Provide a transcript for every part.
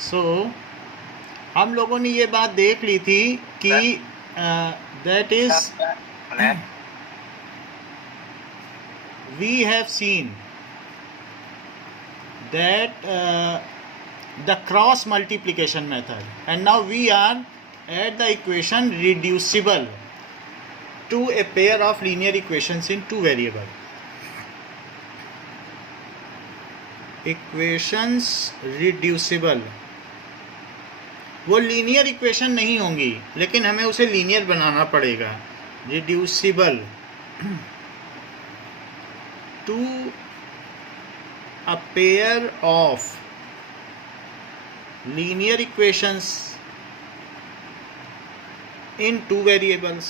सो हम लोगों ने ये बात देख ली थी कि that is we have seen that the cross multiplication method, and now we are at the equation reducible to a pair of linear equations in two variable. Equations reducible, वो linear equation नहीं होंगी लेकिन हमें उसे linear बनाना पड़ेगा. Reducible to a pair of linear equations in two variables.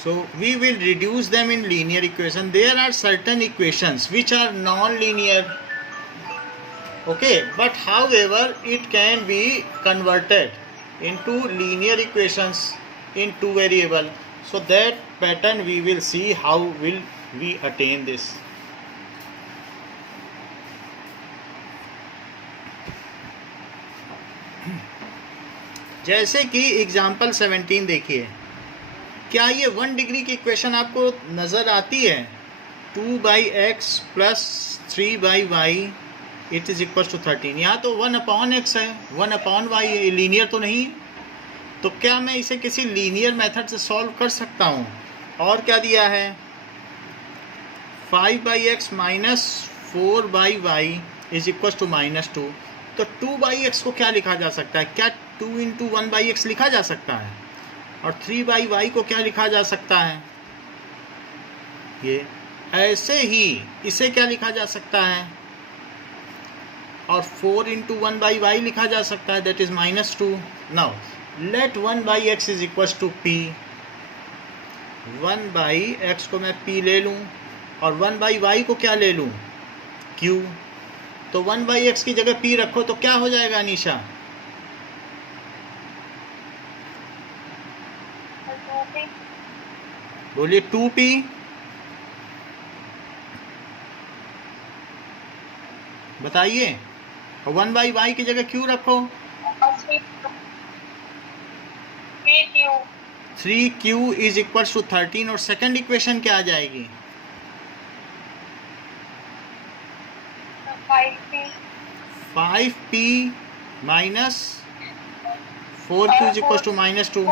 So we will reduce them in linear equation. There are certain equations which are non-linear, okay, but however it can be converted into linear equations in two variable. So that pattern we will see how will we attain this. जैसे कि example 17 देखिए, क्या ये 1 degree की equation आपको नज़र आती है? 2/x plus 3/y it is equal to 13. यहाँ तो 1/x है, 1/y है, लीनियर तो नहीं. तो क्या मैं इसे किसी लीनियर मेथड से सॉल्व कर सकता हूँ? और क्या दिया है? 5/x minus 4/y is equal to -2. तो 2/x को क्या लिखा जा सकता है? क्या 2 × 1/x लिखा जा सकता है? और 3/y को क्या लिखा जा सकता है? ये ऐसे ही इसे क्या लिखा जा सकता है? और 4 × 1/y लिखा जा सकता है, that is -2. Now let 1/x is equal to p. 1/x को मैं p ले लूँ और 1/y को क्या ले लूँ? q. तो 1/x की जगह p रखो तो क्या हो जाएगा अनीशा? बोलिए 2p. बताइए. और 1/y की जगह q रखो. 3q is equal to 13. और सेकंड इक्वेशन क्या आ जाएगी? 5p minus 4q is equal to -2.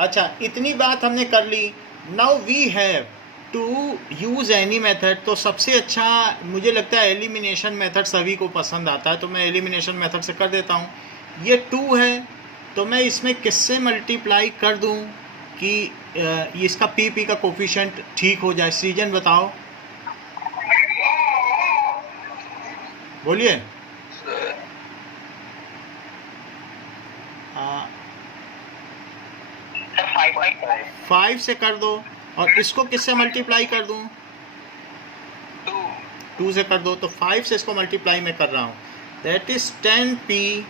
अच्छा, इतनी बात हमने कर ली. Now we have to use any method. तो सबसे अच्छा मुझे लगता है एलिमिनेशन मेथड सभी को पसंद आता है, तो मैं एलिमिनेशन मेथड से कर देता हूँ. ये 2 है तो मैं इसमें किससे मल्टीप्लाई कर दूँ कि इसका पी का कोफिशिएंट ठीक हो जाए? सीजन बताओ, बोलिए. 5 से कर दो. और इसको किससे मल्टीप्लाई कर दूं? 2 से कर दो. तो 5 से इसको मल्टीप्लाई मैं कर रहा हूँ, that is 10p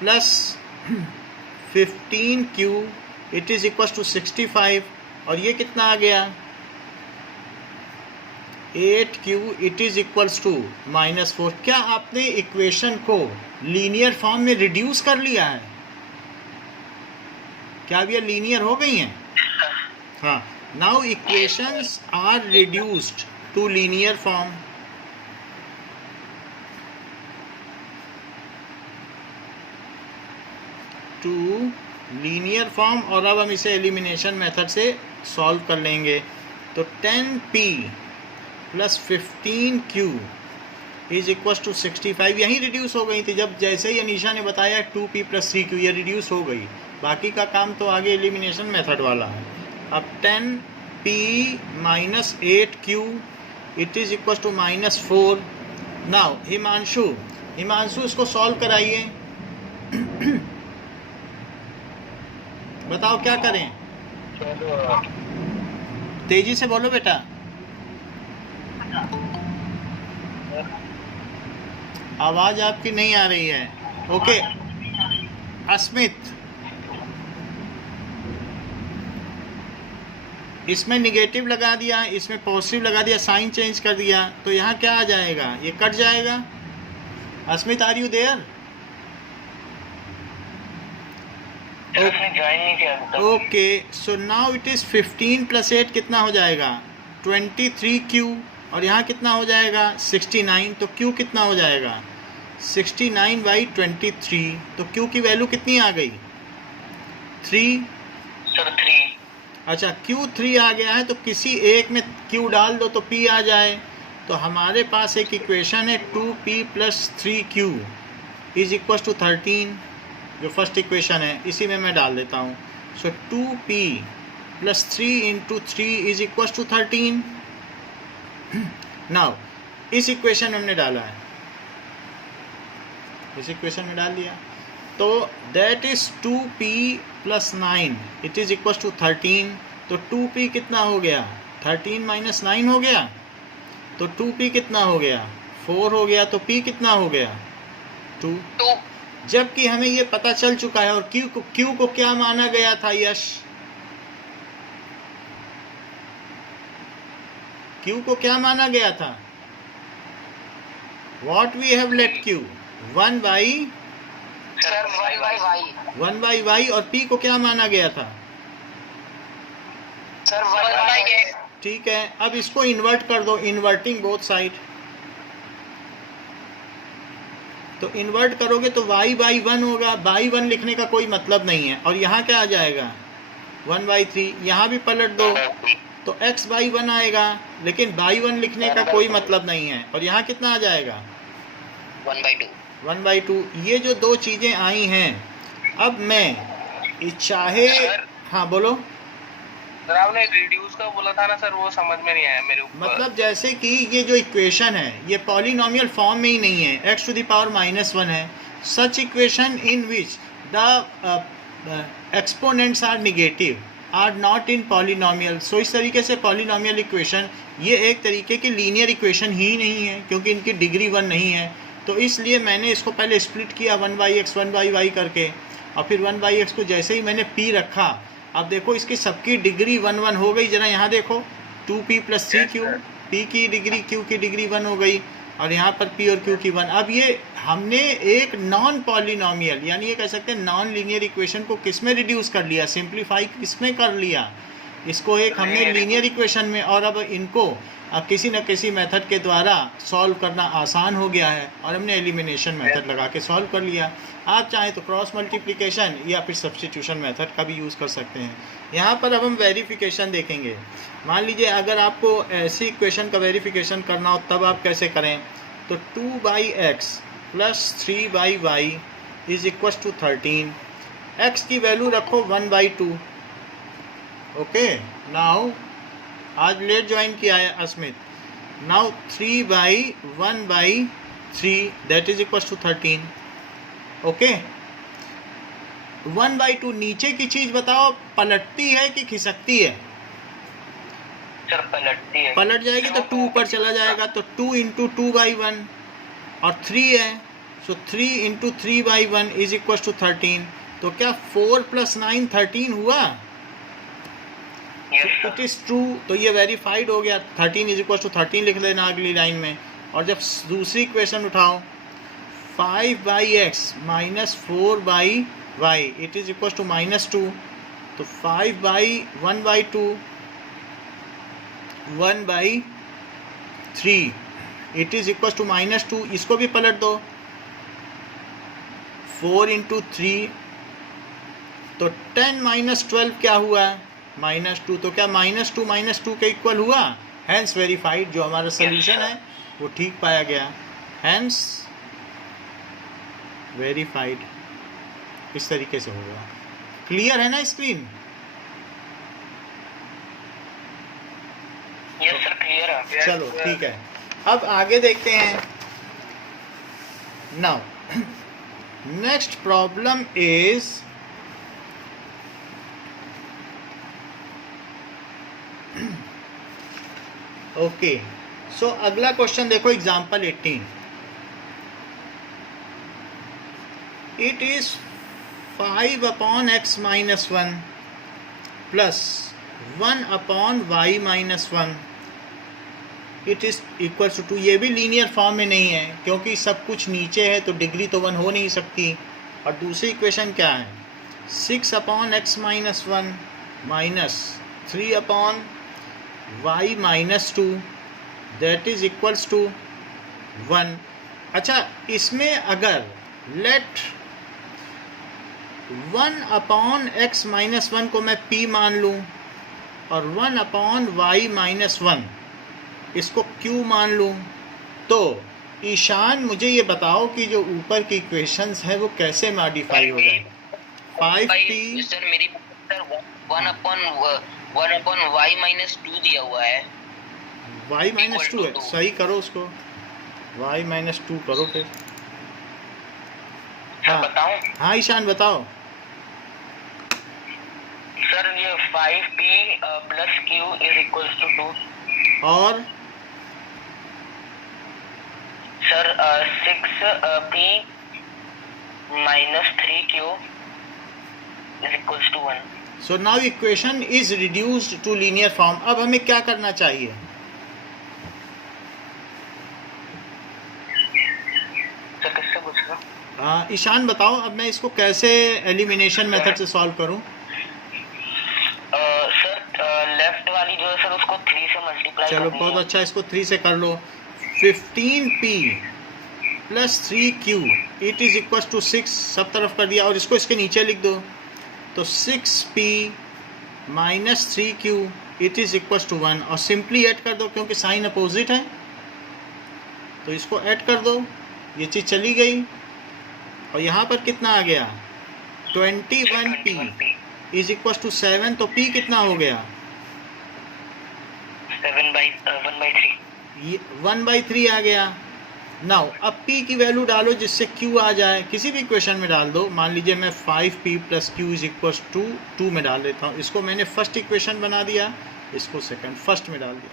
plus 15q it is equal to 65. और ये कितना आ गया? 8q it is equals to -4. क्या आपने इक्वेशन को लीनियर फॉर्म में रिड्यूस कर लिया है? क्या अब ये लीनियर हो गई हैं? हाँ. Now equations are reduced to linear form. To linear form. और अब हम इसे एलिमिनेशन मेथड से सॉल्व कर लेंगे. तो 10p plus 15q is equal to 65. यहीं रिड्यूस हो गई थी जब जैसे ही अनीशा ने बताया 2p प्लस 3q, ये रिड्यूस हो गई. बाकी का काम तो आगे एलिमिनेशन मेथड वाला है. अब 10p minus 8q it is equal to -4. Now Himanshu इसको सॉल्व कराइए. बताओ क्या करें? तेजी से बोलो बेटा. आवाज आपकी नहीं आ रही है. ओके अस्मित, इसमें निगेटिव लगा दिया, इसमें पॉजिटिव लगा दिया, साइन चेंज कर दिया, तो यहाँ क्या आ जाएगा, ये कट जाएगा। Asmit, are you there? Okay, so now it is 15 plus 8 कितना हो जाएगा, 23Q, और यहाँ कितना हो जाएगा 69, तो Q कितना हो जाएगा 69/23, तो Q की वैल्यू कितनी आ गई 3। सर 3। अच्छा, Q3 आ गया है, तो किसी एक में Q डाल दो तो P आ जाए। तो हमारे पास एक इक्वेशन है 2P + 3Q is equal to 13, जो फर्स्ट इक्वेशन है इसी में मैं डाल देता हूँ। So 2P + 3 × 3 is equal to 13। Now इस इक्वेशन में हमने डाला है, इस इक्वेशन में डाल दिया, तो that is 2P + 9 it is equal to 13। तो 2P कितना हो गया, 13 - 9 हो गया, तो 2P कितना हो गया 4 हो गया, तो P कितना हो गया 2। जबकि हमें ये पता चल चुका है, और Q को क्या माना गया था यश, Q को क्या माना गया था, what we have let Q 1/y, और P को क्या माना गया था सर 1/x। ठीक है, अब इसको इन्वर्ट कर दो, इन्वर्टिंग बोथ साइड। तो इन्वर्ट करोगे तो y/1 होगा, y1 लिखने का कोई मतलब नहीं है, और यहाँ क्या आ जाएगा 1/3, यहाँ भी पलट दो तो x/1 आएगा, लेकिन y1 लिखने का कोई मतलब नहीं है, और यहाँ कितना आ जाएगा 1/2। ये जो दो चीज़ें आई हैं, अब मैं चाहे, हाँ बोलो सर, आपने रिड्यूस का बोला था ना सर, वो समझ में नहीं आया मेरे ऊपर। मतलब जैसे कि ये जो इक्वेशन है ये पॉलिनोमियल फॉर्म में ही नहीं है, x⁻⁻1 है, such equation in which the exponents are negative are not in polynomial. So इस तरीके से पॉलिनोमियल इक्वेशन ये एक तरीके की लीनियर इक्वेशन ही नहीं है, क्योंकि इनकी डिग्री 1 नहीं है। तो इसलिए मैंने इसको पहले स्प्लिट किया 1/x 1/y करके, और फिर 1/x को जैसे ही मैंने p रखा, अब देखो इसकी सबकी डिग्री 1 1 हो गई। जरा यहाँ देखो 2P + 3Q, P की डिग्री Q की डिग्री 1 हो गई, और यहाँ पर P और Q की 1। अब ये हमने एक नॉन पॉलिनोमियल, यानी ये कह सकते हैं नॉन लीनियर इक्वेशन को किस में रिड्यूस कर लिया, सिंप्लीफाई किस में कर लिया, इसको एक हमने लीनियर इक्वेशन में, और अब इनको किसी न किसी मेथड के द्वारा सॉल्व करना आसान हो गया है, और हमने एलिमिनेशन मेथड लगा के सॉल्व कर लिया। आप चाहें तो क्रॉस मल्टीप्लिकेशन या फिर सब्स्टिट्यूशन मेथड का भी यूज़ कर सकते हैं। यहाँ पर अब हम वेरिफिकेशन देखेंगे। मान लीजिए अगर आपको ऐसी इक्वेशन का वेरिफिकेशन करना हो तब आप कैसे करें, तो 2/x + 3/y is equal to 13, x की वैल्यू रखो 1/2। ओके, नाउ आज लेट ज्वाइन किया है Asmit. Now 3/1/3 that is equal to 13। Okay, 1/2 नीचे की चीज बताओ, पलटती है कि खिसकती है? सर पलटती है। पलट जाएगी तो 2 ऊपर चला जाएगा, तो 2 × 2/1, और 3 है, सो 3 × 3/1 इज इक्वल टू 13। तो क्या 4 + 9 13 हुआ? इट इज ट्रू, तो ये वेरीफाइड हो गया। 13 इज इक्वल टू 13 लिख लेना अगली लाइन में। और जब दूसरी इक्वेशन उठाओ 5/x - 4/y it is equal to -2, तो 5/1/2 1/3 इट इज इक्वल टू -2, इसको भी पलट दो 4 × 3, तो 10 - 12 क्या हुआ -2, तो क्या -2 -2 के इक्वल हुआ? हैंस वेरीफाइड, जो हमारा सोल्यूशन है वो ठीक पाया गया, हैंस वेरीफाइड। इस तरीके से होगा। क्लियर है ना स्क्रीन? यस सर, क्लियर है। चलो ठीक है, अब आगे देखते हैं। Now next problem is okay, so अगला क्वेश्चन देखो, example 18। It is 5/x - 1 + 1 upon y minus 1 it is equal to 2। ये भी लीनियर फॉर्म में नहीं है क्योंकि सब कुछ नीचे है तो डिग्री तो 1 हो नहीं सकती। और दूसरी इक्वेशन क्या है, 6 upon x minus 1 minus 3 upon y minus 2 that is equals to 1। अच्छा, इसमें अगर लेट 1 अपॉन एक्स माइनस 1 को मैं p मान लूँ और 1 अपॉन वाई माइनस 1 इसको q मान लूँ, तो ईशान मुझे ये बताओ कि जो ऊपर की इक्वेशंस है वो कैसे मॉडिफाई हो जाए। 5p सर मेरी सर 1 अपॉन वाई माइनस 2 दिया हुआ है। y माइनस 2 है, सही करो उसको, y माइनस 2 करो फिर। हाँ बताऊं हाँ ईशान बताओ। सर, ये 5p plus q is equal to 2। और sir 6p minus 3q is equal to 1। So now equation is reduced to linear form. अब हमें क्या करना चाहिए? सर किससे पूछ रहा हूँ? ईशान बताओ, अब मैं इसको कैसे एलिमिनेशन मेथड से सॉल्व करूं? सर लेफ्ट वाली जो है सर उसको 3 से मल्टीप्लाई चलो बहुत अच्छा, इसको 3 से कर लो। 15p plus 3q it is equal to 6, सब तरफ कर दिया और इसको इसके नीचे लिख दो। तो 6p minus 3q it is equal to 1 और सिंपली ऐड कर दो क्योंकि साइन अपोजिट है, तो इसको ऐड कर दो, ये चीज़ चली गई। और यहाँ पर कितना आ गया, 21p इज इक्वल टू 7, तो p कितना हो गया, 1/3 आ गया। नाउ अब p की वैल्यू डालो जिससे q आ जाए, किसी भी इक्वेशन में डाल दो। मान लीजिए मैं 5p plus q is equal to 2 में डाल देता हूँ। इसको मैंने फर्स्ट इक्वेशन बना दिया, इसको सेकंड फर्स्ट में डाल दिया।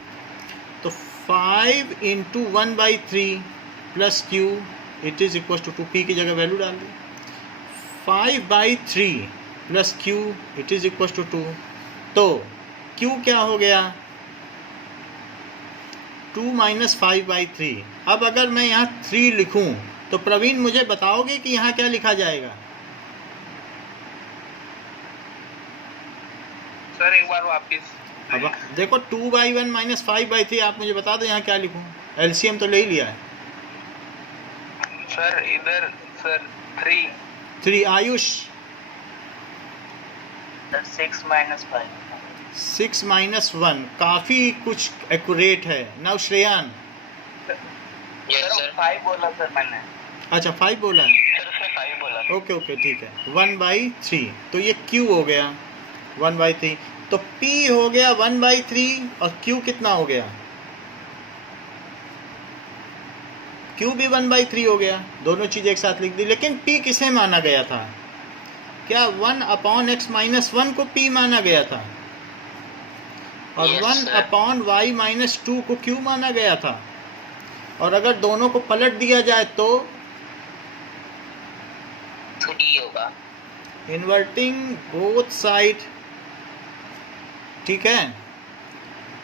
तो 5 into 1/3 plus q it is equal to 2, p की जगह वैल्यू डाल दी। 5/3 plus q it is equal to 2, तो q क्या हो गया, 2 माइनस 5/3। अब अगर मैं यहाँ 3 लिखूं तो प्रवीण मुझे बताओगे कि यहाँ क्या लिखा जाएगा? सर एक बार वापिस अब देखो 2/1 माइनस 5/3, आप मुझे बता दो यहाँ क्या लिखूं? एलसीएम तो ले ही लिया है सर, इधर सर 3। आयुष 6 माइनस 5। 6 माइनस 1 काफ़ी कुछ एक्यूरेट है। नाउ श्रेयान, यस सर 5 बोला सर मैंने। अच्छा 5 बोला है, सर उसने 5 बोला। ओके ओके ठीक है। 1/3, तो ये q हो गया 1/3, तो p हो गया 1/3 और q कितना हो गया, q भी 1/3 हो गया। दोनों चीज़ एक साथ लिख दी, लेकिन p किसे माना गया था? क्या 1 अपॉन एक्स माइनस 1 को p माना गया था और Yes, 1 sir. Upon y minus 2 को q माना गया था। और अगर दोनों को पलट दिया जाए तो 3 होगा। इन्वर्टिंग बोथ साइड, ठीक है।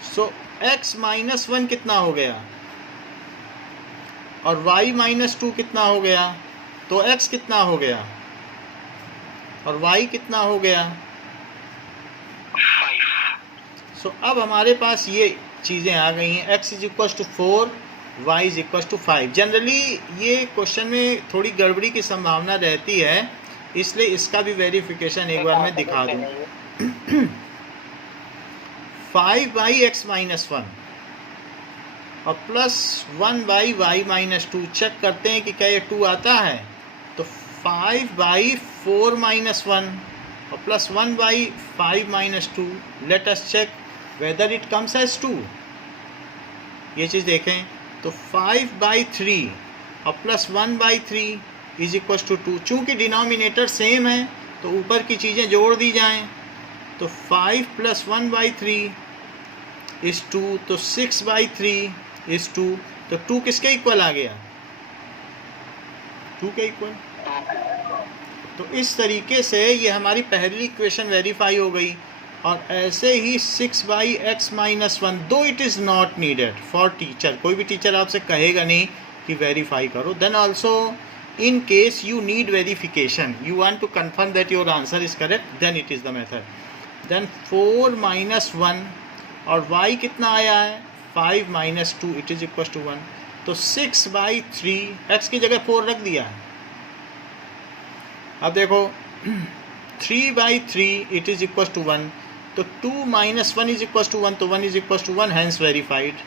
सो x माइनस 1 कितना हो गया और y माइनस 2 कितना हो गया, तो x कितना हो गया और y कितना हो गया, 5। सो अब हमारे पास ये चीज़ें आ गई हैं। x is equal to 4, y is equal to 5। Generally ये क्वेश्चन में थोड़ी गड़बड़ी की संभावना रहती है, इसलिए इसका भी वेरिफिकेशन एक बार मैं दिखा दूँ। 5/x माइनस 1 और प्लस 1/y माइनस 2, चेक करते हैं कि क्या ये 2 आता है। तो 5/4 माइनस 1 और plus 1/5 minus 2, let us check whether it comes as 2। ये चीज़ देखें, तो 5/3 और प्लस 1/3 इज इक्वल टू 2। चूँकि डिनोमिनेटर सेम है तो ऊपर की चीज़ें जोड़ दी जाएं, तो 5 प्लस 1/3 इज 2, तो 6/3 इज 2। तो 2 किसके इक्वल आ गया, 2 के इक्वल। तो इस तरीके से ये हमारी पहली इक्वेशन वेरीफाई हो गई। और ऐसे ही 6/x-1, दो it is not needed for teacher, कोई भी टीचर आपसे कहेगा नहीं कि वेरीफाई करो. Then also in case you need verification, you want to confirm that your answer is correct, then it is the method. Then 4 - 1 और y कितना आया है 5 - 2 it is equals to 1. तो 6/3 x की जगह 4 रख दिया. अब देखो 3/3 it is equals to 1. तो 2 - 1 is equals to 1, तो 1 is equals to 1, hence verified.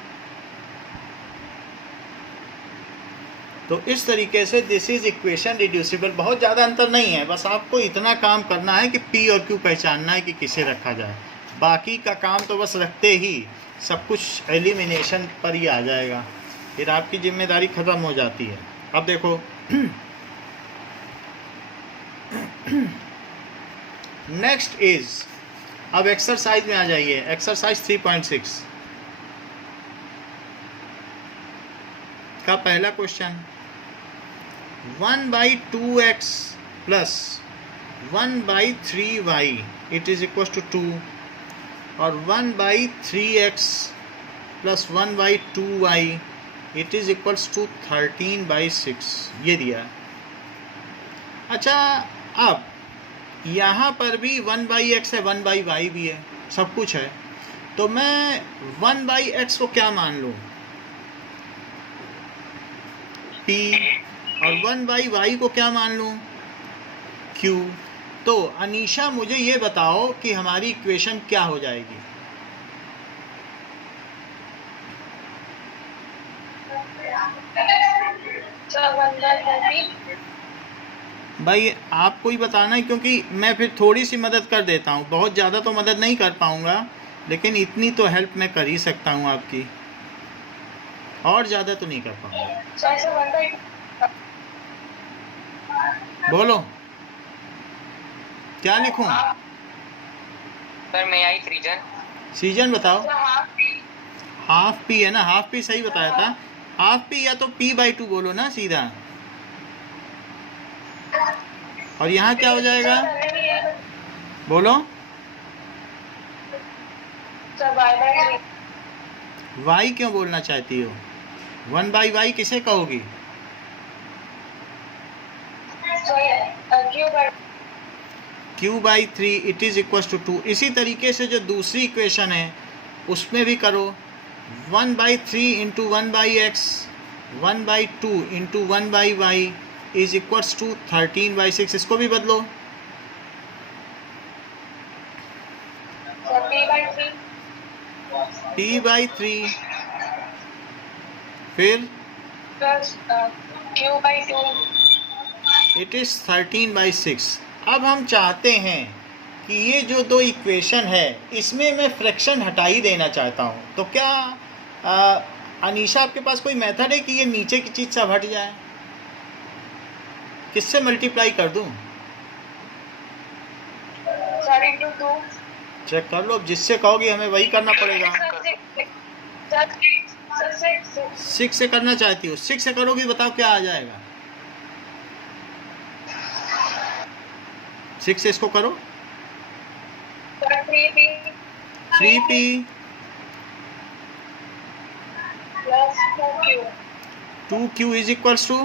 तो इस तरीके से दिस इज इक्वेशन रिड्यूसिबल. बहुत ज़्यादा अंतर नहीं है, बस आपको इतना काम करना है कि P और Q पहचानना है कि किसे रखा जाए. बाकी का काम तो बस रखते ही सब कुछ एलिमिनेशन पर ही आ जाएगा, फिर आपकी जिम्मेदारी ख़त्म हो जाती है. अब देखो नेक्स्ट इज, अब एक्सरसाइज में आ जाइए. एक्सरसाइज 3.6 का पहला question. 1/2x plus 1/3y it is equal to 2 और 1/3x plus 1/2y it is equals to 13/6, ये दिया. अच्छा, अब यहाँ पर भी 1/x है, 1/y भी है, सब कुछ है. तो मैं 1/x को क्या मान लूँ P, और 1/y को क्या मान लूँ Q. तो अनीशा मुझे ये बताओ कि हमारी इक्वेशन क्या हो जाएगी. भाई आपको ही बताना है, क्योंकि मैं फिर थोड़ी सी मदद कर देता हूँ, बहुत ज़्यादा तो मदद नहीं कर पाऊँगा, लेकिन इतनी तो हेल्प मैं कर ही सकता हूँ आपकी, और ज़्यादा तो नहीं कर पाऊँगा. बोलो क्या लिखूं. सर मैं आई सीजन. सीजन बताओ. हाफ पी है ना, हाफ पी सही बताया था. हाफ पी या तो P/2 बोलो ना सीधा. और यहाँ क्या हो जाएगा बोलो. y क्यों बोलना चाहती हो? 1/y किसे कहोगी? Q/3 it is equal to 2. इसी तरीके से जो दूसरी इक्वेशन है उसमें भी करो. 1/3 into 1/x 1/2 into 1/y is equals to 13/6. इसको भी बदलो. P/3 फिर Q/2 इट इज़ 13/6. अब हम चाहते हैं कि ये जो दो इक्वेशन है इसमें मैं फ्रैक्शन हटा ही देना चाहता हूँ. तो क्या अनीशा आपके पास कोई मेथड है कि ये नीचे की चीज़ सब हट जाए? किससे मल्टीप्लाई कर दूँ? चेक कर लो, जिससे कहोगे हमें वही करना पड़ेगा. 6 से करना चाहती हो? 6 से करोगी, बताओ क्या आ जाएगा. 6 से इसको करो. 3p plus 2q. 2q is equals to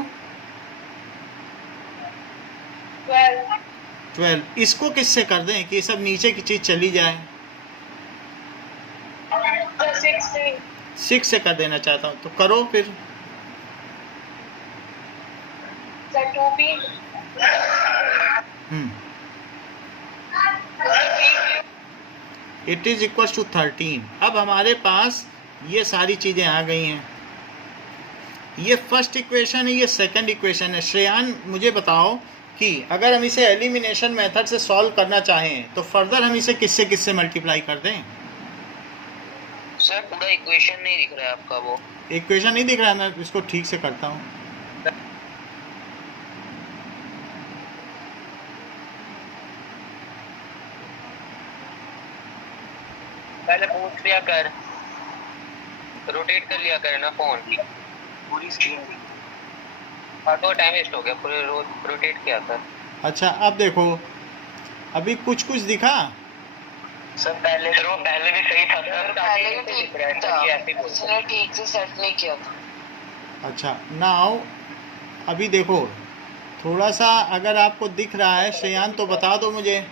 12. इसको किससे कर दें कि सब नीचे की चीज चली जाए? 6 से कर देना चाहता हूँ, तो करो फिर. 2p it is equal to 13. अब हमारे पास ये सारी चीज़ें आ गई हैं. ये फर्स्ट इक्वेशन है, ये सेकंड इक्वेशन है. श्रेयान मुझे बताओ कि अगर हम इसे एलिमिनेशन मेथड से सॉल्व करना चाहें तो फर्दर हम इसे किससे किससे मल्टीप्लाई कर दें? सर पूरा इक्वेशन नहीं दिख रहा है आपका. वो इक्वेशन नहीं दिख रहा है, मैं इसको ठीक से करता हूँ. पहले पूछ लिया कर, रोटेट कर लिया कर ना फोन की पूरी स्क्रीन. हाँ तो टाइम वेस्ट हो गया, पूरे रोटेट किया कर. अच्छा अब देखो, अभी कुछ कुछ दिखा. सर पहले वो पहले भी सही था सर, पहले भी ठीक था, ये ऐसे ही बोलते इसने ठीक से सेट नहीं किया था। अच्छा, नाउ अभी देखो, थोड़ा सा अगर आपको दिख रहा है श्रेयान तो बता दो मुझे,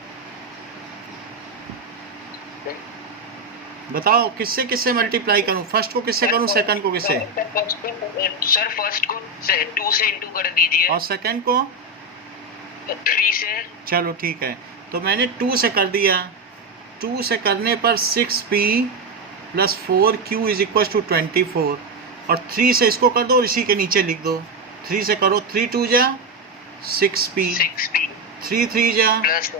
बताओ किससे किससे मल्टीप्लाई करूं, फर्स्ट को किससे करूं, सेकंड को किससे, सर फर्स्ट को 2 से इंटू कर दीजिए और सेकंड को 3 से। चलो ठीक है, तो मैंने 2 से कर दिया। 2 से करने पर 6p plus 4q is equal to 24, और 3 से इसको कर दो और इसी के नीचे लिख दो। 3 से करो, 3 2 जा 6p, 3 3 जा प्लस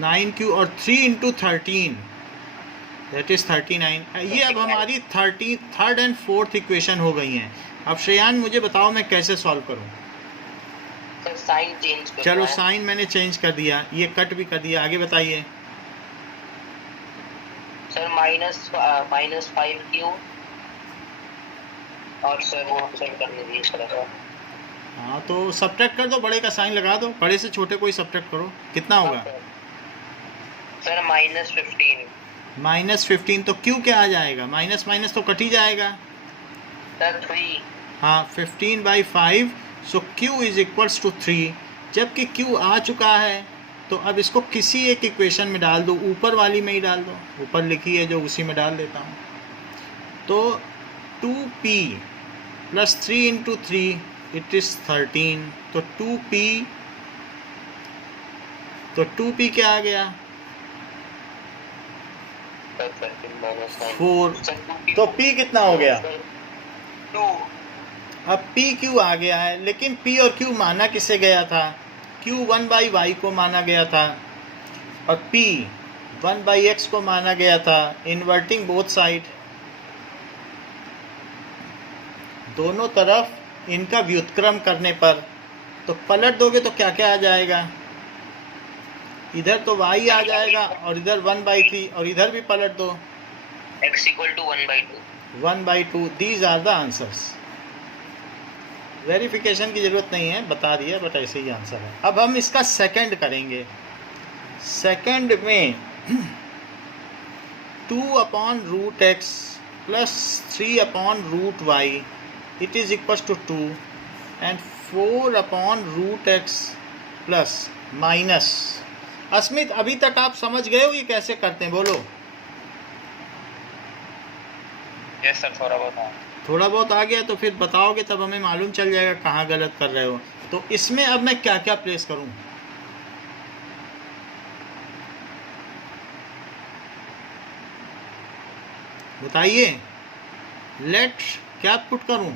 9q, और 3 इंटू 13 दैट इज 39। ये अब हमारी थर्ड एंड फोर्थ इक्वेशन हो गई हैं। अब श्रेयान मुझे बताओ मैं कैसे सॉल्व करूं। सर साइन चेंज करना चलो है। साइन मैंने चेंज कर दिया, ये कट भी कर दिया, आगे बताइए। सर माइनस 5q, और सर वो सर करने दीजिए थोड़ा सा। हाँ तो सब्ट्रैक्ट कर दो, बड़े का साइन लगा दो, बड़े से छोटे को ही सब्ट्रैक्ट करो, कितना होगा। सर -15। -15, तो क्यू क्या आ जाएगा, माइनस माइनस तो कट ही जाएगा। सर 3। हाँ 15/5, सो क्यू इज इक्वल्स टू 3। जबकि क्यू आ चुका है तो अब इसको किसी एक इक्वेशन में डाल दो, ऊपर वाली में ही डाल दो, ऊपर लिखी है जो उसी में डाल देता हूँ। तो 2p plus 3 into 3 it is 13, तो 2p क्या आ गया 4, तो p कितना हो गया। 2। अब p q आ गया है, लेकिन p और q माना किससे गया था, q 1/y को माना गया था, और p 1/x को माना गया था। इन्वर्टिंग बोथ साइड, दोनों तरफ इनका व्युत्क्रम करने पर, तो पलट दोगे तो क्या क्या आ जाएगा, इधर तो y आ जाएगा और इधर 1/3, और इधर भी पलट दो x = 1/2। 1/2। These are the answers. Verification की ज़रूरत नहीं है, बता दिया, बट ऐसे ही आंसर है। अब हम इसका सेकंड करेंगे। सेकंड में 2/√x plus 3/√y it is equal to 2, and 4/√x plus minus. Asmit अभी तक आप समझ गए हो ये कैसे करते हैं, बोलो। यस सर, थोड़ा बहुत आ गया तो फिर बताओगे, तब हमें मालूम चल जाएगा कहाँ गलत कर रहे हो। तो इसमें अब मैं क्या क्या प्लेस करूं, बताइए। लेट क्या पुट करूं,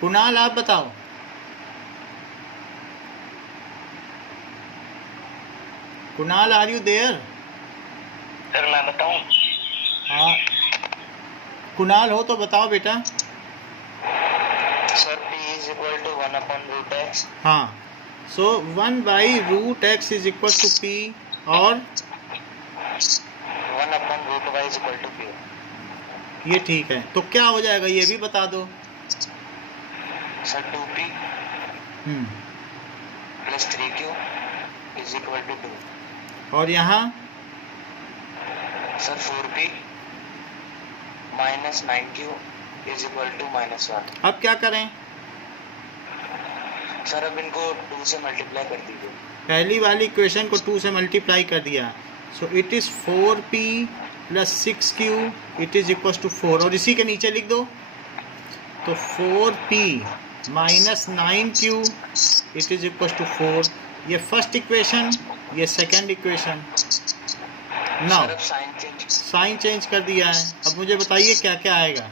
कुणाल आप बताओ। Kunal are you there. Sir मैं बताऊं। हाँ कुणाल हो तो बताओ बेटा। Sir p = 1/√x। हाँ, so 1/√x is equal to p, और 1/√y = p। ये ठीक है, तो क्या हो जाएगा ये भी बता दो। सर 2p प्लस 3q = 2, और यहाँ सर 4p माइनस 9q = -1। अब क्या करें, सर अब इनको 2 से मल्टीप्लाई कर दीजिए। पहली वाली इक्वेशन को 2 से मल्टीप्लाई कर दिया, so it is 4p plus 6q it is equal to 4, और इसी के नीचे लिख दो। तो 4p minus 9q it is equal to 4। ये फर्स्ट इक्वेशन, ये second equation. Now sign change कर दिया है। अब मुझे बताइए क्या क्या आएगा।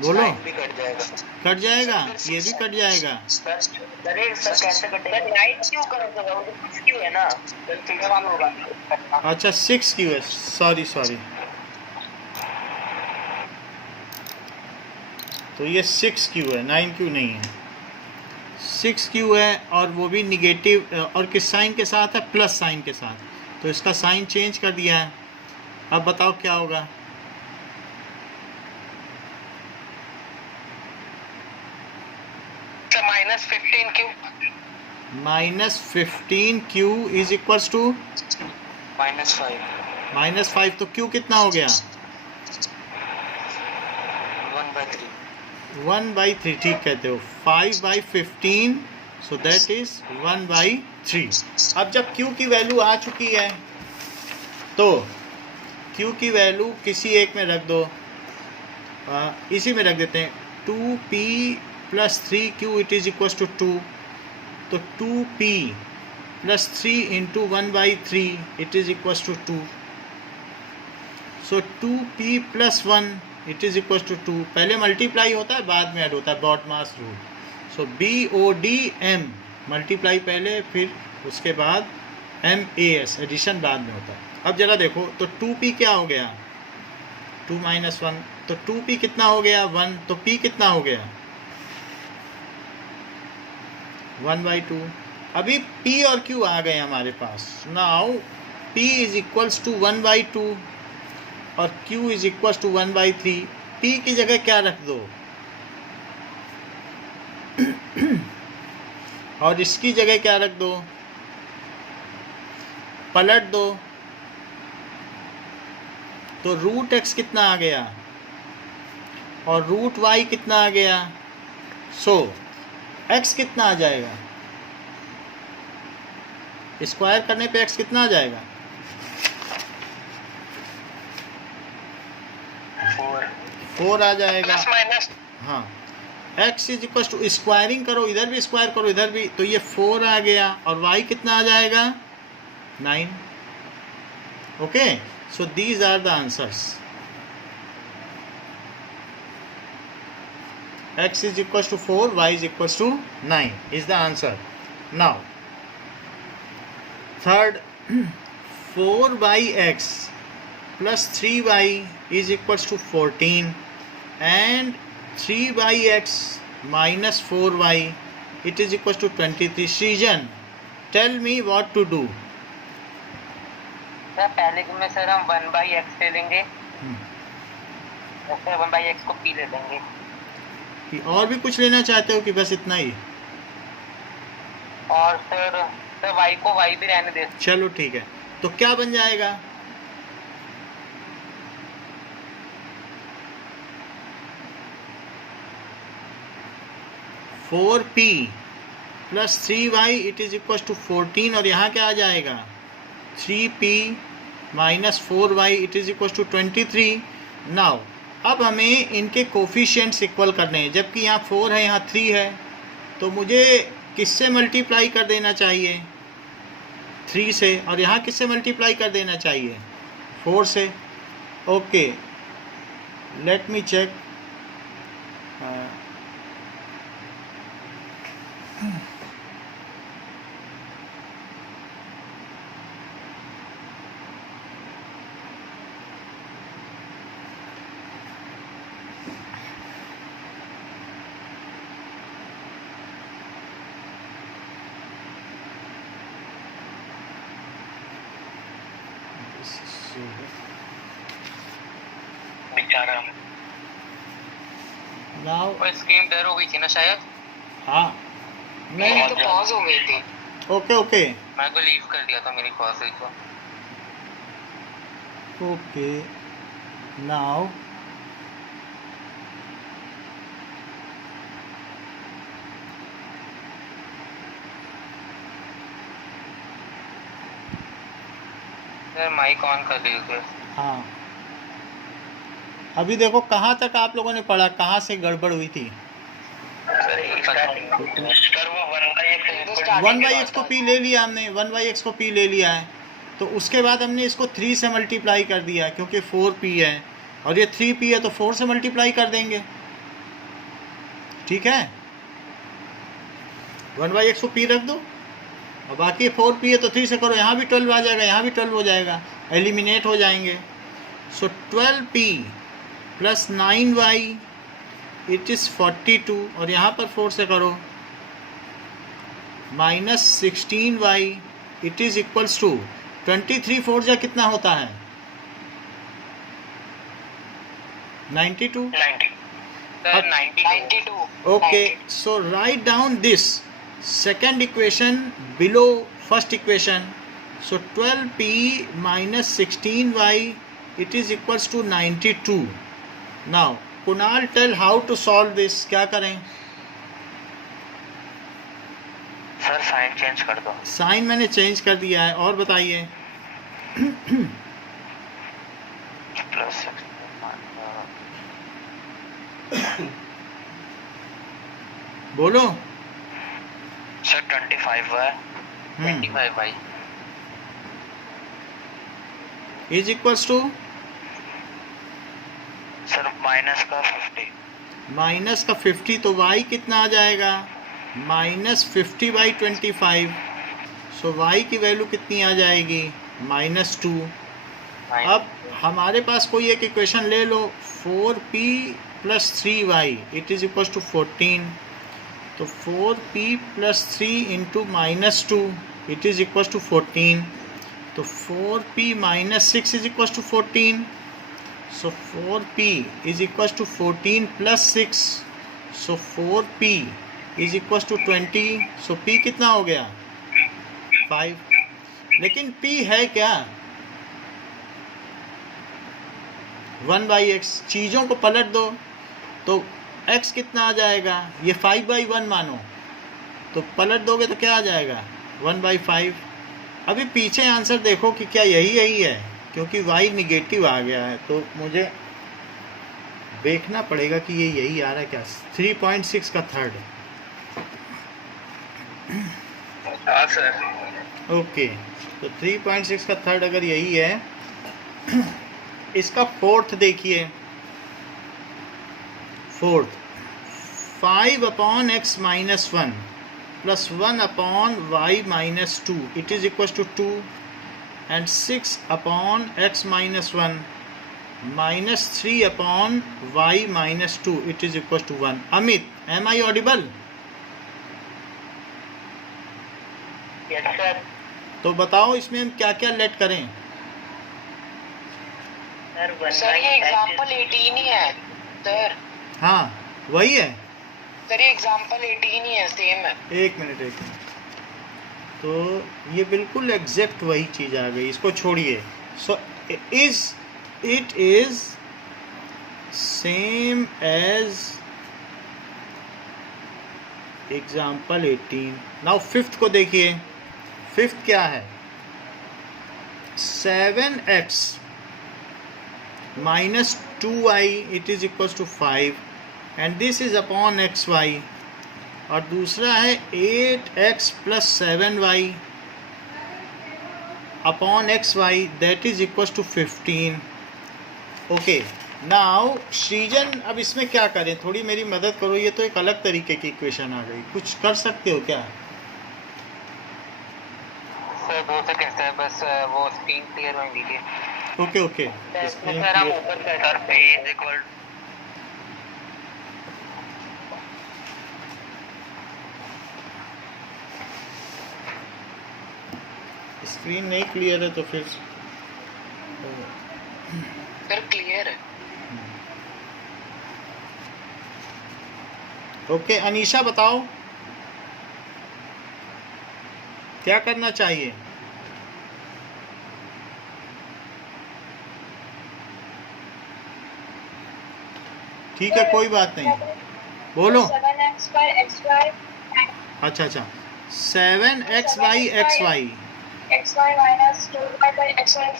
बोलो। भी कट जाएगा। कट जाएगा, ये भी कट जाएगा। कैसे कटेगा? 9 क्यों करेगा? वो 6 क्यों है ना? अच्छा 6q है, सॉरी। तो ये 6q है, 9q नहीं है। 6q है, और वो भी निगेटिव, और किस साइन के साथ है, प्लस साइन के साथ। तो इसका साइन चेंज कर दिया है। अब बताओ क्या होगा। -15 क्यू -15 इज इक्वल्स टू -5। तो क्यू कितना हो गया? 1/3। ठीक कहते हो। 5/15, सो दैट इज 1/3। अब जब क्यू की वैल्यू आ चुकी है तो क्यू की वैल्यू किसी एक में रख दो। इसी में रख देते हैं। 2p + 3q it is equals to 2। तो 2p + 3 × 1/3 it is equals to 2। So 2p + 1 it is equals to 2। पहले मल्टीप्लाई होता है, बाद में ऐड होता है, BODMAS रूल। सो BODM मल्टीप्लाई पहले, फिर उसके बाद MAS एडिशन बाद में होता है। अब जरा देखो तो 2p क्या हो गया? 2 - 1। तो 2p कितना हो गया? 1। तो p कितना हो गया? 1/2। अभी p और q आ गए हमारे पास। Now p is equals to 1/2 और q is equals to 1/3। p की जगह क्या रख दो और इसकी जगह क्या रख दो? पलट दो। तो √x कितना आ गया और √y कितना आ गया? सो x कितना आ जाएगा? स्क्वायर करने पे x कितना आ जाएगा? 4 आ जाएगा। +- हाँ, x is equal to, squaring करो, इधर भी स्क्वायर करो, इधर भी, तो ये 4 आ गया और y कितना आ जाएगा? 9। Okay, so these are the answers. x is equals to 4, y is equals to 9 is the answer. Now, third, 4/x plus 3y is equals to 14 and 3/x minus 4y it is equals to 23. Srijan, tell me what to do. Sir पहले में sir हम 1/x ले लेंगे और फिर 1/x को p ले लेंगे। कि और भी कुछ लेना चाहते हो कि बस इतना ही? और सर y को y भी रहने दे। चलो ठीक है, तो क्या बन जाएगा? (4p + 3y it is equal to 14) और यहाँ क्या आ जाएगा? 3p - 4y it is equal to 23। Now अब हमें इनके कोफिशिएंट्स इक्वल करने हैं। जबकि यहाँ 4 है, यहाँ 3 है, तो मुझे किससे मल्टीप्लाई कर देना चाहिए? 3 से। और यहाँ किससे मल्टीप्लाई कर देना चाहिए? 4 से। Okay, let me check. Now और स्क्रीन ब्लर हो गई थी ना शायद। हाँ, मेरी नहीं, तो पॉज हो गई थी। ओके ओके मैं को लीव कर दिया था मेरी कॉल से तो। Okay. Now sir mic on कर लीजिए। हाँ, अभी देखो कहाँ तक आप लोगों ने पढ़ा, कहाँ से गड़बड़ हुई थी? सर वो 1/x को p ले लिया हमने, 1/x को p ले लिया है, तो उसके बाद हमने इसको 3 से मल्टीप्लाई कर दिया क्योंकि 4p है और ये 3p है, तो 4 से मल्टीप्लाई कर देंगे। ठीक है, 1/x को p रख दो और बाकी 4p है तो 3 से करो। यहाँ भी 12 आ जाएगा, यहाँ भी 12 हो जाएगा, एलिमिनेट हो जाएंगे। सो 12p + 9y इट इज़ 42 और यहाँ पर 4 से करो, -16y it is equals to 23 4 जा कितना होता है? 92। Sir 92 Okay, so write down this second equation below first equation. So 12p minus 16y, it is equals to 92. Now Kunal, tell how to solve this. क्या करें? Sir sign change कर दो। Sign मैंने change कर दिया है, और बताइए। प्लस बोलो। सर 25 है। 25 भाई is equals to sir minus का 50। माइनस का 50, तो y कितना आ जाएगा? -50/25। सो y की वैल्यू कितनी आ जाएगी? -2। अब हमारे पास कोई एक इक्वेशन ले लो, 4p + 3y, it is equals to 14। तो 4p + 3 × -2, it is equals to 14। तो 4p - 6 is equals to 14। So 4p is equals to 14 plus 6. So 4p is equals to 20. So p कितना हो गया? 5. लेकिन p है क्या? 1/x। चीज़ों को पलट दो तो x कितना आ जाएगा? ये 5/1 मानो, तो पलट दोगे तो क्या आ जाएगा? 1/5। अभी पीछे आंसर देखो कि क्या यही है, क्योंकि y निगेटिव आ गया है, तो मुझे देखना पड़ेगा कि ये यही आ रहा है क्या। 3.6 का थर्ड। हाँ सर। ओके, तो 3.6 का थर्ड अगर यही है, इसका फोर्थ देखिए। Fourth 5/x - 1 + 1/y - 2, it is equal to 2। and 6/x - 1 minus 3/y - 2, it is equals to 1. Amit, am I audible? Yes sir. तो बताओ इसमें हम क्या क्या लेट करें। सर ये एग्जांपल 18 ही है सर। हाँ वही है सर ये एग्जांपल 18 ही है, सेम है। एक मिनट। तो ये बिल्कुल एग्जैक्ट वही चीज़ आ गई, इसको छोड़िए। So it is same as example 18। Now fifth को देखिए। फिफ्थ क्या है? 7x - 2y, it is equal to 5, and this is upon xy। और दूसरा है 8x + 7y upon xy, that is equal to 15। Okay, now Srijan, अब इसमें क्या करें? थोड़ी मेरी मदद करो, ये तो एक अलग तरीके की इक्वेशन आ गई, कुछ कर सकते हो क्या? सर वो तो कैसे है, बस वो स्क्रीन क्लियर होने दीजिए। ओके सर हम ऊपर कर पे इज इक्वल स्क्रीन नहीं क्लियर है तो फिर सर क्लियर है। ओके, अनीशा बताओ क्या करना चाहिए? ठीक है, कोई बात नहीं, बोलो। 7x/xy अच्छा 7x/xy minus 2y/xy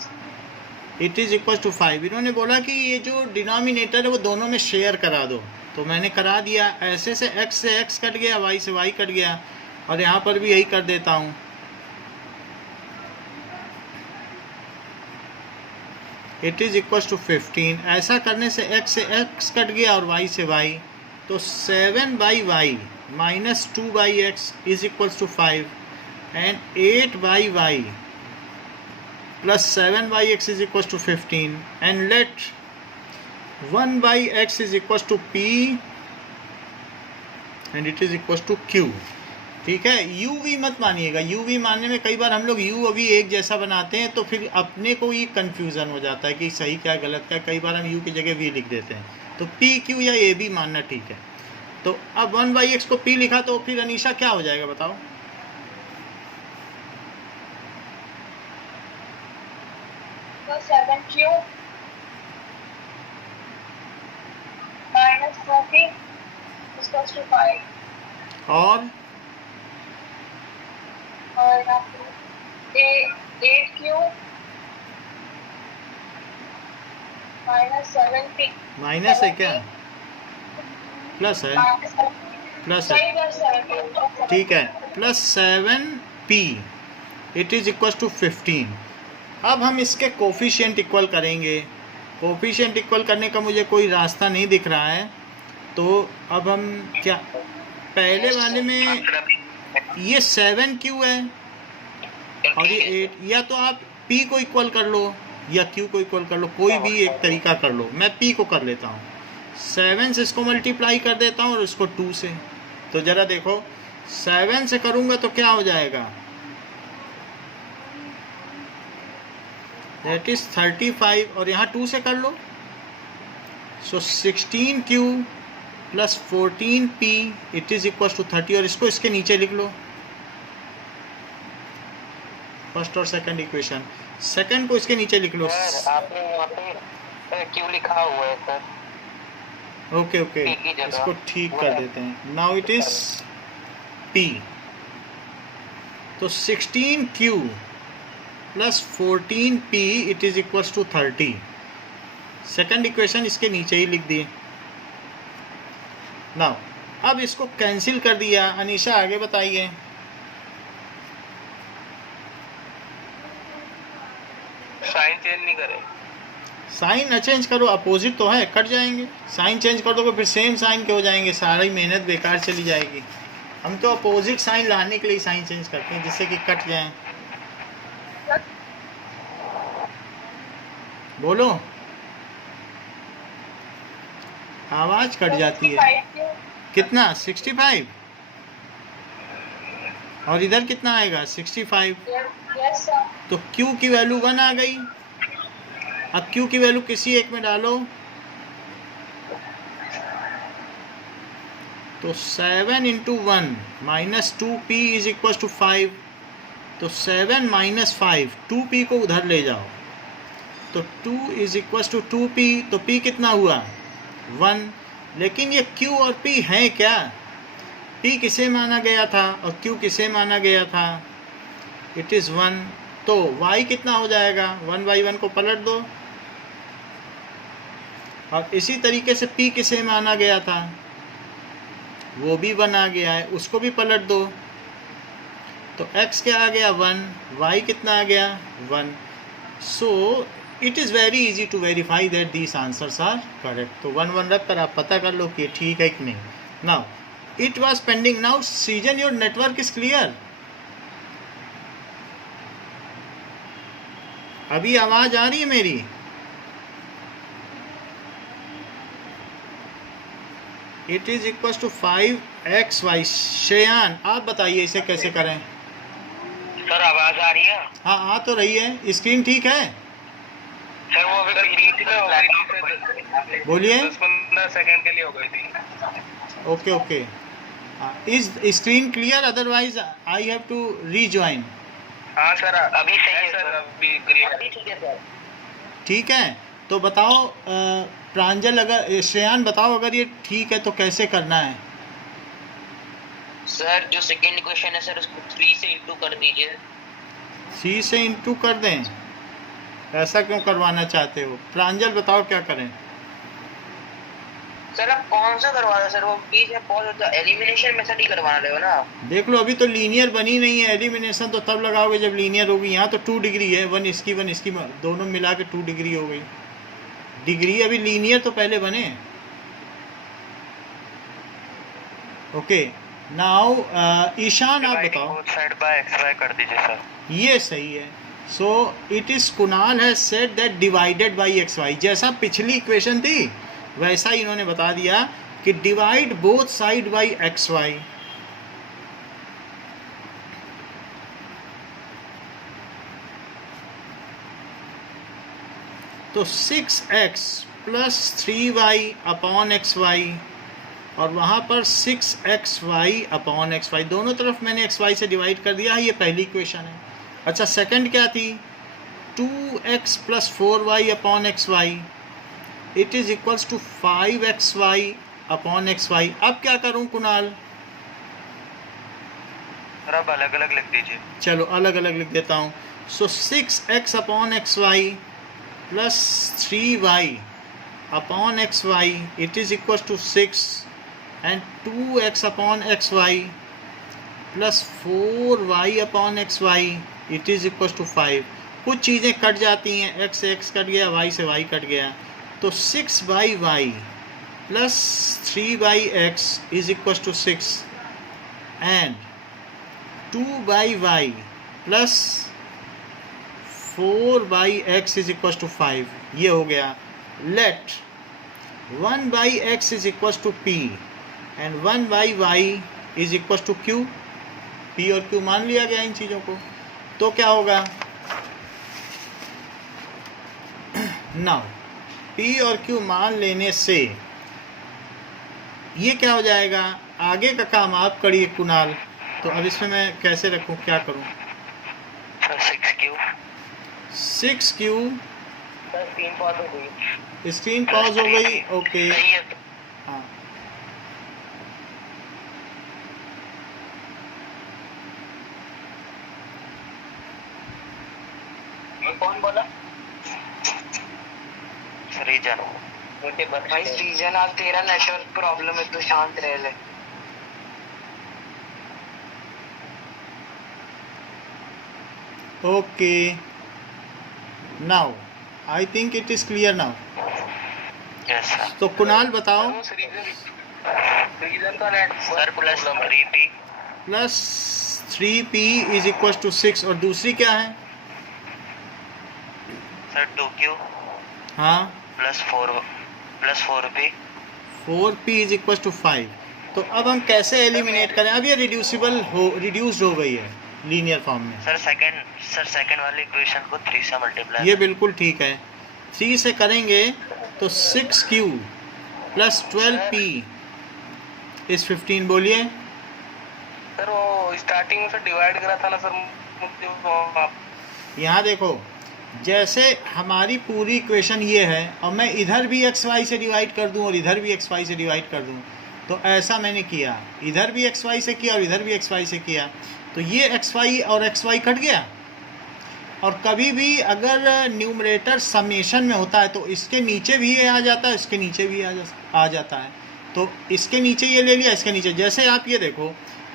it is equal to 5। इन्होंने बोला कि ये जो डिनोमिनेटर है वो दोनों में शेयर करा दो, तो मैंने करा दिया। ऐसे से x से x कट गया, y से y कट गया, और यहाँ पर भी यही कर देता हूँ। It is equal to 15। ऐसा करने से x से x कट गया और y से y, तो 7/y minus 2/x is equals to 5, and 8/y plus 7/x is equals to 15, and let 1/x is equals to p and it is equals to q। ठीक है, u v मत मानिएगा। u v मानने में कई बार हम लोग u अभी एक जैसा बनाते हैं, तो फिर अपने को ये कन्फ्यूज़न हो जाता है कि सही क्या गलत क्या। कई बार हम u की जगह v लिख देते हैं, तो पी क्यू या ए बी मानना ठीक है। तो अब 1/x को p लिखा तो फिर अनीशा क्या हो जाएगा बताओ? So 7Q minus 40 is equals to 5. और और यहाँ पे 8Q minus 7P माइनस है क्या? प्लस है, प्लस है, ठीक है, plus 7p it is equal to 15। अब हम इसके कोफिशिएंट इक्वल करेंगे। कोफिशिएंट इक्वल करने का मुझे कोई रास्ता नहीं दिख रहा है, तो अब हम क्या, पहले वाले में ये 7q है और ये 8, या तो आप p को इक्वल कर लो या q को इक्वल कर लो, कोई भी एक तरीका कर लो। मैं p को कर लेता हूँ, 7 से इसको मल्टीप्लाई कर देता हूँ और इसको 2 से। तो ज़रा देखो 7 से करूँगा तो क्या हो जाएगा, दैट इज 35, और यहाँ 2 से कर लो। So 16q plus 14p it is equal to 30, और इसको इसके नीचे लिख लो, फर्स्ट और सेकंड इक्वेशन। सेकंड को इसके नीचे लिख लो। सर आपने यहाँ पे क्यू लिखा हुआ है सर। ओके ओके, P की जगह इसको ठीक वो कर है। देते हैं। नाउ इट इज p, तो 16q plus 14p it is equal to 30। Second equation इसके नीचे ही लिख दिए। नाउ अब इसको कैंसिल कर दिया। अनीशा आगे बताइए। साइन चेंज नहीं करे। साइन न चेंज करो, अपोजिट तो है, कट जाएंगे। साइन चेंज कर दोगे फिर सेम साइन के हो जाएंगे, सारी मेहनत बेकार चली जाएगी। हम तो अपोजिट साइन लाने के लिए साइन चेंज करते हैं, जिससे कि कट जाए। बोलो, आवाज कट जाती है। 65Q कितना? 65, और इधर कितना आएगा? 65। yes sir. तो Q की वैल्यू 1 आ गई। अब Q की वैल्यू किसी एक में डालो, तो 7 into 1 minus 2p is equal to 5। तो 7 माइनस 5, 2p को उधर ले जाओ, तो 2 इज इक्वल टू 2p। तो p कितना हुआ? 1। लेकिन ये q और p है क्या? p किसे माना गया था और q किसे माना गया था? It is 1। तो y कितना हो जाएगा? 1/1 को पलट दो। और इसी तरीके से p किसे माना गया था? वो भी 1 आ गया है, उसको भी पलट दो। तो x क्या आ गया? 1। y कितना आ गया? 1। So it is very easy to verify that these answers are correct. तो 1 1 रख कर आप पता कर लो कि ठीक है कि नहीं। Now it was pending. Now Srijan your network is clear. अभी आवाज आ रही है मेरी? It is equal to 5xy। Shreyan आप बताइए इसे कैसे करें? सर आवाज आ रही है? हाँ आ तो रही है। स्क्रीन ठीक है? सर वो अभी बीच में हो गई थी, बोलिए। 10-15 सेकंड के लिए हो गई थी। Okay okay, is screen clear? Otherwise I have to rejoin. हाँ सर अभी सही है सर, सर। अभी क्लियर। ठीक है सर। ठीक है, तो बताओ प्रांजल, अगर श्रेयान बताओ अगर ये ठीक है तो कैसे करना है? सर जो सेकंड इक्वेशन है सर उसको 3 से इंटू कर दीजिए। सी से इंटू कर दें? ऐसा क्यों करवाना चाहते हो? प्रांजल बताओ क्या करें? सर आप कौन सा करवा रहे हो सर? वो बीच में पॉज होता है, एलिमिनेशन मेथड ही करवा रहे हो ना आप? देख लो, अभी तो लीनियर बनी नहीं है। एलिमिनेशन तो तब लगाओगे जब लीनियर होगी। यहाँ तो 2 डिग्री है, 1 इसकी दोनों मिला के 2 डिग्री हो गई। डिग्री अभी लीनियर तो पहले बने। ओके, नाउ ईशान आप बताओ। साइड बाय xy कर दीजिए सर। ये सही है। सो इट इज कुणाल है said that divided by xy। जैसा पिछली इक्वेशन थी वैसा ही इन्होंने बता दिया कि divide both side by xy। तो 6x plus 3y upon XY और वहाँ पर 6xy अपॉन XY, दोनों तरफ मैंने XY से डिवाइड कर दिया है। ये पहली इक्वेशन है। अच्छा, सेकंड क्या थी? 2x plus 4y upon XY it is equals to 5xy upon XY। अब क्या करूँ कुणाल? सर आप अलग अलग लिख दीजिए। चलो अलग अलग लिख देता हूँ। So 6x upon XY plus 3y upon XY it is equal to 6 and 2x upon XY plus 4y upon XY it is equal to 5। कुछ चीज़ें कट जाती हैं, x से x कट गया, y से y कट गया, तो 6/y plus 3/x is equal to 6 and 2/y plus 4/x is equal to 5। ये हो गया। Let 1/x is equal to p and 1/y is equal to q। p और q मान लिया गया इन चीज़ों को। तो क्या होगा? नाउ p और q मान लेने से ये क्या हो जाएगा? आगे का काम आप करिए कुणाल। तो अब इसमें मैं कैसे रखूं, क्या करूं? Sir 6q 6q sir screen pause हो गई। स्क्रीन पॉज हो गई। ओके सही है। हाँ, कौन बोला? रीजन मुझे भाई रीजन आज तेरा नेटवर्क प्रॉब्लम है, तो शांत रह ले। Okay now I think it is clear now. Yes sir. तो कुणाल बताओ। रीजन का net sir plus 3p plus 3p is equal to 6 और दूसरी क्या है? सर 2q हाँ, plus 4p 4p is equal to 5। तो अब हम कैसे एलिमिनेट करें? अब ये रिड्यूस्ड हो गई है लीनियर फॉर्म में। सर सेकंड वाली इक्वेशन को 3 से मल्टीप्लाई। ये बिल्कुल ठीक है। 3 से करेंगे तो 6q प्लस 12p इज 15। बोलिए। सर वो स्टार्टिंग में से डिवाइड करा था ना सर, मुझे यहाँ देखो, जैसे हमारी पूरी इक्वेशन ये है और मैं इधर भी XY से डिवाइड कर दूँ और इधर भी XY से डिवाइड कर दूँ, तो ऐसा मैंने किया। इधर भी XY से किया और इधर भी XY से किया, तो ये XY और XY कट गया। और कभी भी अगर न्यूमरेटर समेशन में होता है तो इसके नीचे भी ये आ जाता है, इसके नीचे भी आ जाता है। तो इसके नीचे ये ले लिया, इसके नीचे। जैसे आप ये देखो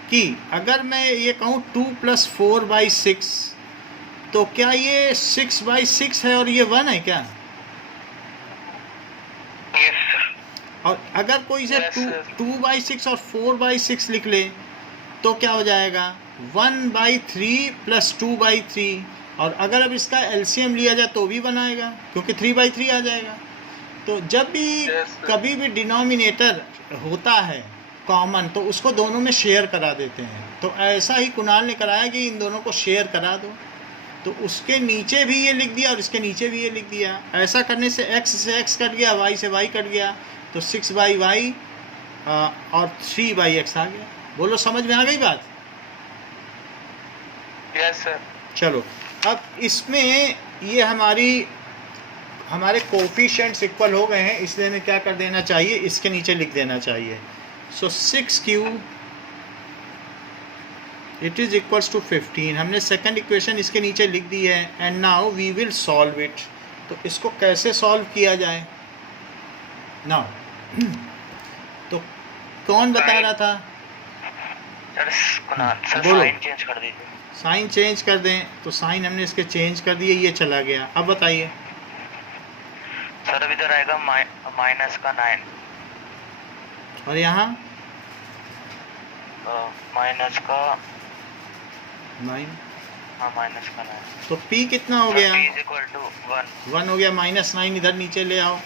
कि अगर मैं ये कहूँ 2 प्लस 4/6, तो क्या ये 6/6 है और ये 1 है क्या? और अगर कोई इसे Yes, sir. 2/6 और 4/6 लिख ले तो क्या हो जाएगा? 1/3 प्लस 2/3। और अगर अब इसका एलसीएम लिया जाए तो भी बनाएगा, क्योंकि 3/3 आ जाएगा। तो जब भी Yes, sir. कभी भी डिनोमिनेटर होता है कॉमन, तो उसको दोनों में शेयर करा देते हैं। तो ऐसा ही कुणाल ने कराया कि इन दोनों को शेयर करा दो, तो उसके नीचे भी ये लिख दिया और इसके नीचे भी ये लिख दिया। ऐसा करने से x से x कट गया, y से y कट गया, तो 6/y और 3/x आ गया। बोलो, समझ में आ गई बात? Yes sir. चलो, अब इसमें ये हमारे कोफिशिएंट्स इक्वल हो गए हैं, इसलिए हमें क्या कर देना चाहिए? इसके नीचे लिख देना चाहिए। So 6q it is equals to 15। हमने सेकंड इक्वेशन इसके नीचे लिख दी है। And now we will solve it. तो इसको कैसे सॉल्व किया जाए? नाउ तो कौन बता रहा था? सर बोलो। साइन चेंज कर दीजिए। साइन चेंज कर दें, तो साइन हमने इसके चेंज कर दिए, ये चला गया। अब बताइए। सर अब इधर आएगा माइनस का 9 और यहाँ माइनस का 9, हाँ माइनस का 9। तो p कितना हो गया? p equal to 1। 1 हो गया। -9 इधर नीचे ले आओ।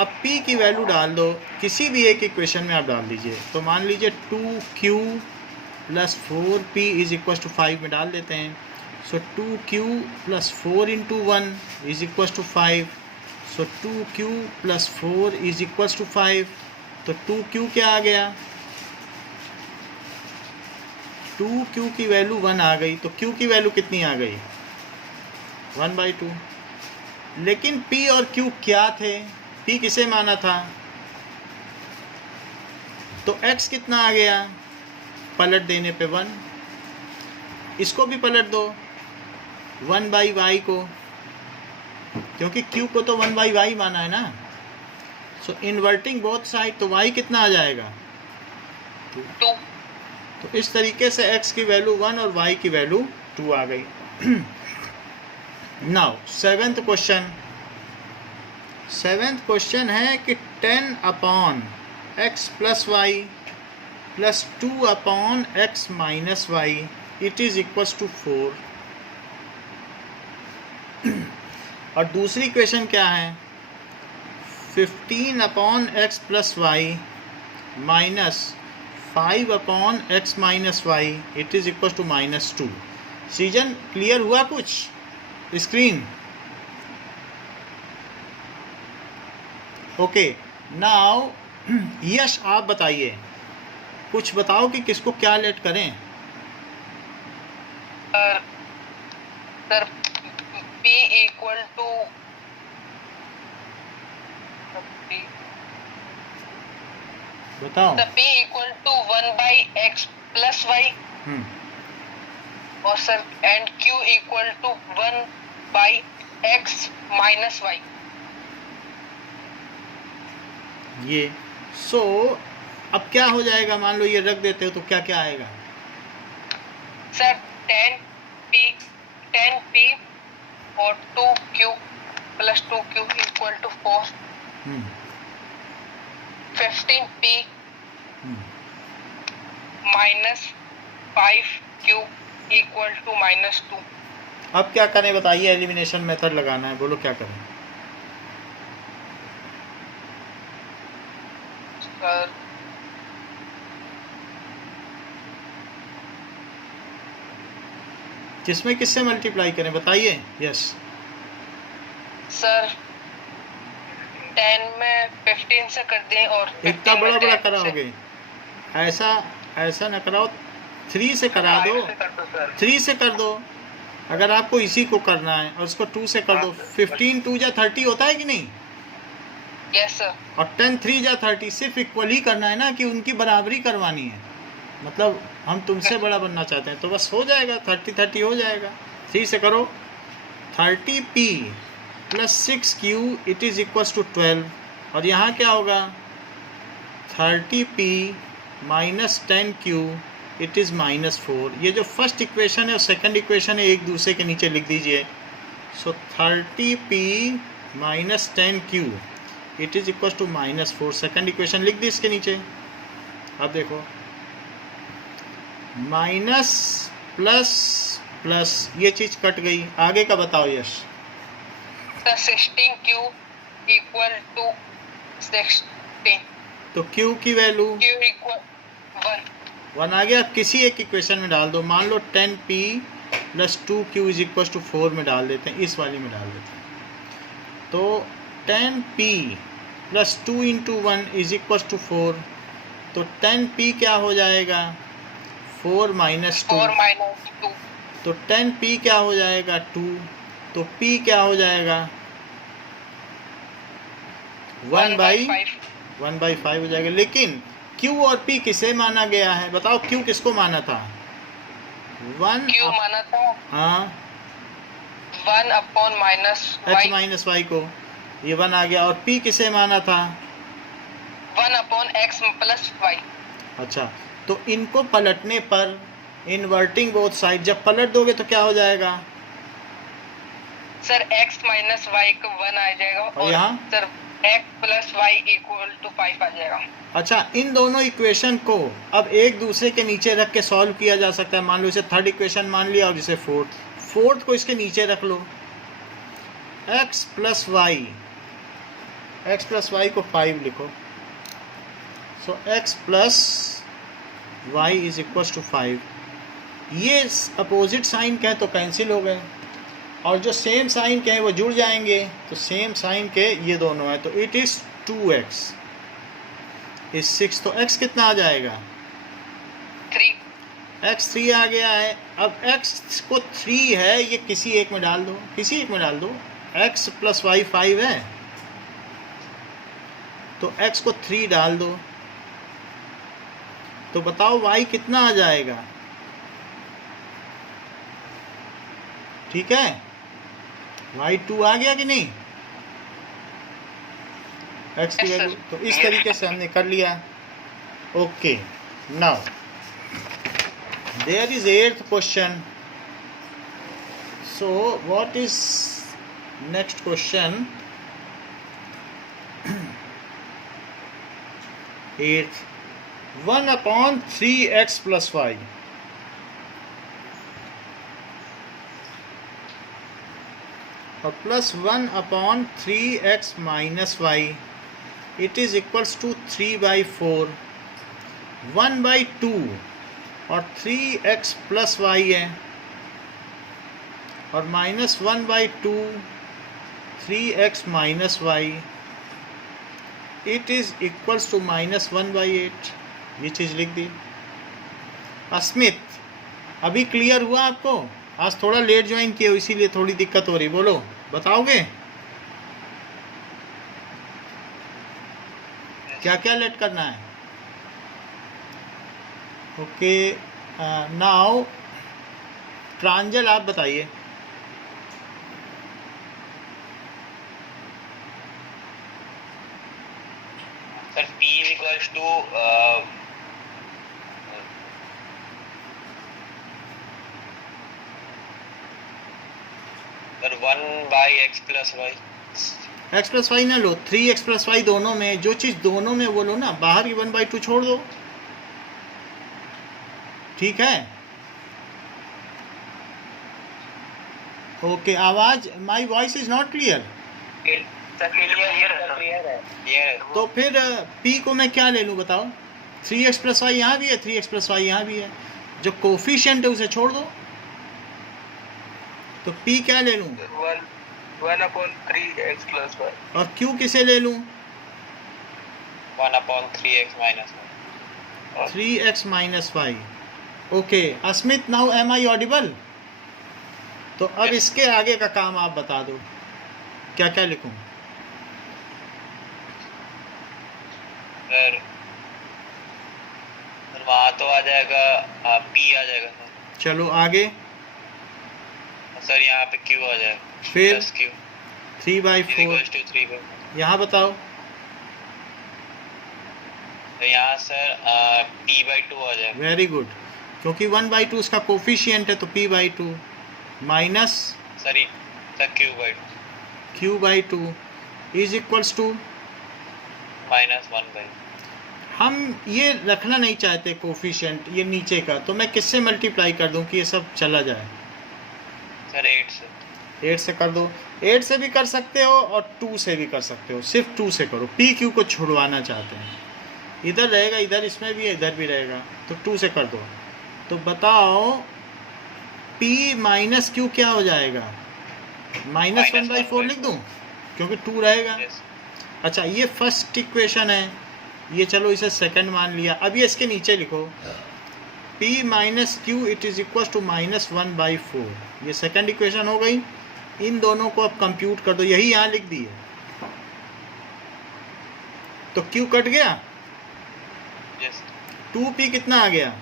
अब p की वैल्यू डाल दो, किसी भी एक इक्वेशन में आप डाल दीजिए। तो मान लीजिए 2q plus 4p is equal to 5 में डाल देते हैं। So 2q plus 4 into 1 is equal to 5। So 2q plus 4 is equals to 5. तो 2q क्या आ गया? 2q की वैल्यू 1 आ गई. तो q की वैल्यू कितनी आ गई? 1/2. लेकिन p और q क्या थे? p किसे माना था? तो x कितना आ गया? पलट देने पे 1. इसको भी पलट दो 1/y को, क्योंकि q को तो 1/y माना है ना. सो इन्वर्टिंग बोथ साइड, तो y कितना आ जाएगा? 2. तो इस तरीके से x की वैल्यू 1 और y की वैल्यू 2 आ गई. नाउ सेवेंथ क्वेश्चन है कि 10 upon x plus y plus 2 upon x minus y it is equals to 4. और दूसरी इक्वेशन क्या है? 15 upon x plus y minus 5 upon x minus y it is equals to -2. Srijan clear हुआ कुछ? Screen okay. Now यश आप बताइए, कुछ बताओ कि किसको क्या लेट करें. सर p इक्वल टू बताओ. p equal to 1/x plus y और sir and q equal to 1/x minus y. ये सो अब क्या हो जाएगा? मान लो ये रख देते हो तो क्या क्या आएगा? सर 10p और 2q plus 2q equal to 4. 15p minus 5q equal to -2. अब क्या करें बताइए? एलिमिनेशन मेथड लगाना है, बोलो क्या करें? सर किसमें किससे मल्टीप्लाई करें बताइए. यस सर 10 में 15 से कर दें और इतना 15 बड़ा में बड़ा 10 से. कराओगे? ऐसा ना कराओ, 3 से करा दो. 3 से कर दो अगर आपको इसी को करना है, और उसको 2 से कर दो. 15 2 जा 30 होता है कि नहीं? Yes sir. और 10 3 जा 30. सिर्फ इक्वल ही करना है ना, कि उनकी बराबरी करवानी है. मतलब हम तुमसे बड़ा बनना चाहते हैं तो बस हो जाएगा. 30 हो जाएगा. 3 से करो. 30p plus 6q it is equals to 12. और यहाँ क्या होगा? 30p minus 10q it is -4. ये जो फर्स्ट इक्वेशन है और सेकंड इक्वेशन है एक दूसरे के नीचे लिख दीजिए. So 30p minus 10q it is equals to -4. Second equation लिख दी इसके नीचे. अब देखो माइनस प्लस प्लस ये चीज़ कट गई. आगे का बताओ यश. Sir 16q equal to 16. तो q की वैल्यू q इक्वल 1 आ गया. किसी एक इक्वेशन में डाल दो. मान लो 10p plus 2q is equal to 4 में डाल देते हैं. इस वाली में डाल देते हैं. तो 10p plus 2 into 1 is equal to 4. तो 10p क्या हो जाएगा? 4 माइनस 2. 4 माइनस 2. तो 10p क्या हो जाएगा? 2. तो p क्या हो जाएगा? 1/5 हो जाएगा. लेकिन q और p किसे माना गया है? बताओ q किसको माना था? 1 q माना था हाँ 1 upon minus x y. Minus y को. ये 1 आ गया. और p किसे माना था? 1 अपॉन x प्लस वाई. अच्छा, तो इनको पलटने पर इन्वर्टिंग बोथ साइड जब पलट दोगे तो क्या हो जाएगा? सर x माइनस वाई का 1 आ जाएगा और यहाँ? Sir x plus y equal to 5 आ जाएगा. अच्छा, इन दोनों इक्वेशन को अब एक दूसरे के नीचे रख के सॉल्व किया जा सकता है. मान लो इसे थर्ड इक्वेशन मान लिया और इसे फोर्थ को इसके नीचे रख लो. x प्लस वाई को 5 लिखो. So x plus y is equal to 5. ये अपोजिट साइन कहें तो कैंसिल हो गए. और जो सेम साइन के हैं वो जुड़ जाएंगे, तो सेम साइन के ये दोनों हैं, तो इट इज़ 2x इज 6। तो x कितना आ जाएगा? 3 x 3 आ गया है। अब x को 3 है, ये किसी एक में डाल दो, किसी एक में डाल दो। x + y 5 है, तो x को 3 डाल दो, तो बताओ y कितना आ जाएगा? ठीक है, y 2 आ गया कि नहीं? x की वैल्यू, तो इस तरीके से हमने कर लिया। Okay, now there is 8th question. So what is next question? 8th, 1/3x + y। और +1/3x - y, it is equals to 3/4। 1/2 और 3x + y है, और -1/2 3x - y, it is equals to -1/8। ये चीज़ लिख दी। अस्मित, अभी क्लियर हुआ आपको? आज थोड़ा लेट ज्वाइन किए हो, इसीलिए थोड़ी दिक्कत हो रही। बोलो, बताओगे क्या क्या लेट करना है? ओके, नाउ प्रांजल आप बताइए। Sir p equals to sir 1/x + y। x + y ना लो, 3x + y दोनों में, जो चीज़ दोनों में वो लो ना, बाहर की 1/2 छोड़ दो। ठीक है, ओके। आवाज़, my voice is not clear. तो फिर p को मैं क्या ले लूँ बताओ? 3x + y यहाँ भी है, 3x + y यहाँ भी है, जो कोफिशिएंट है उसे छोड़ दो। तो p क्या ले लूँ? 1/3x + y। और q किसे ले लूँ? 1/3x - y। 3x - y। Okay Asmit, now am I audible? तो अब इसके आगे का काम आप बता दो, क्या क्या लिखूं? सर वहाँ तो आ जाएगा, p आ जाएगा सर। चलो आगे। सर यहाँ पे q आ जाएगा, फिर +q 3/4 इक्वल्स टू 3/4। यहाँ बताओ। तो यहाँ सर p/2 आ जाएगा। वेरी गुड, क्योंकि 1/2 उसका कोफिशिएंट है, तो p/2 minus sir q/2 q/2 is equals to -1/। हम ये रखना नहीं चाहते कोफिशिएंट ये नीचे का, तो मैं किससे मल्टीप्लाई कर दूं कि ये सब चला जाए? सर 8 से। 8 से कर दो। 8 से भी कर सकते हो और 2 से भी कर सकते हो, सिर्फ 2 से करो। पी क्यू को छुड़वाना चाहते हैं, इधर रहेगा, इधर इसमें भी है, इधर भी रहेगा, तो 2 से कर दो। तो बताओ p - q क्या हो जाएगा? -1/4 लिख दूं, क्योंकि 2 रहेगा। Yes. अच्छा, ये फर्स्ट इक्वेशन है, ये चलो इसे सेकंड मान लिया। अब ये इसके नीचे लिखो, p - q it is equal to -1/4। ये सेकंड इक्वेशन हो गई। इन दोनों को अब कंप्यूट कर दो, यही यहाँ लिख दी है। तो q कट गया, Yes. 2p कितना आ गया?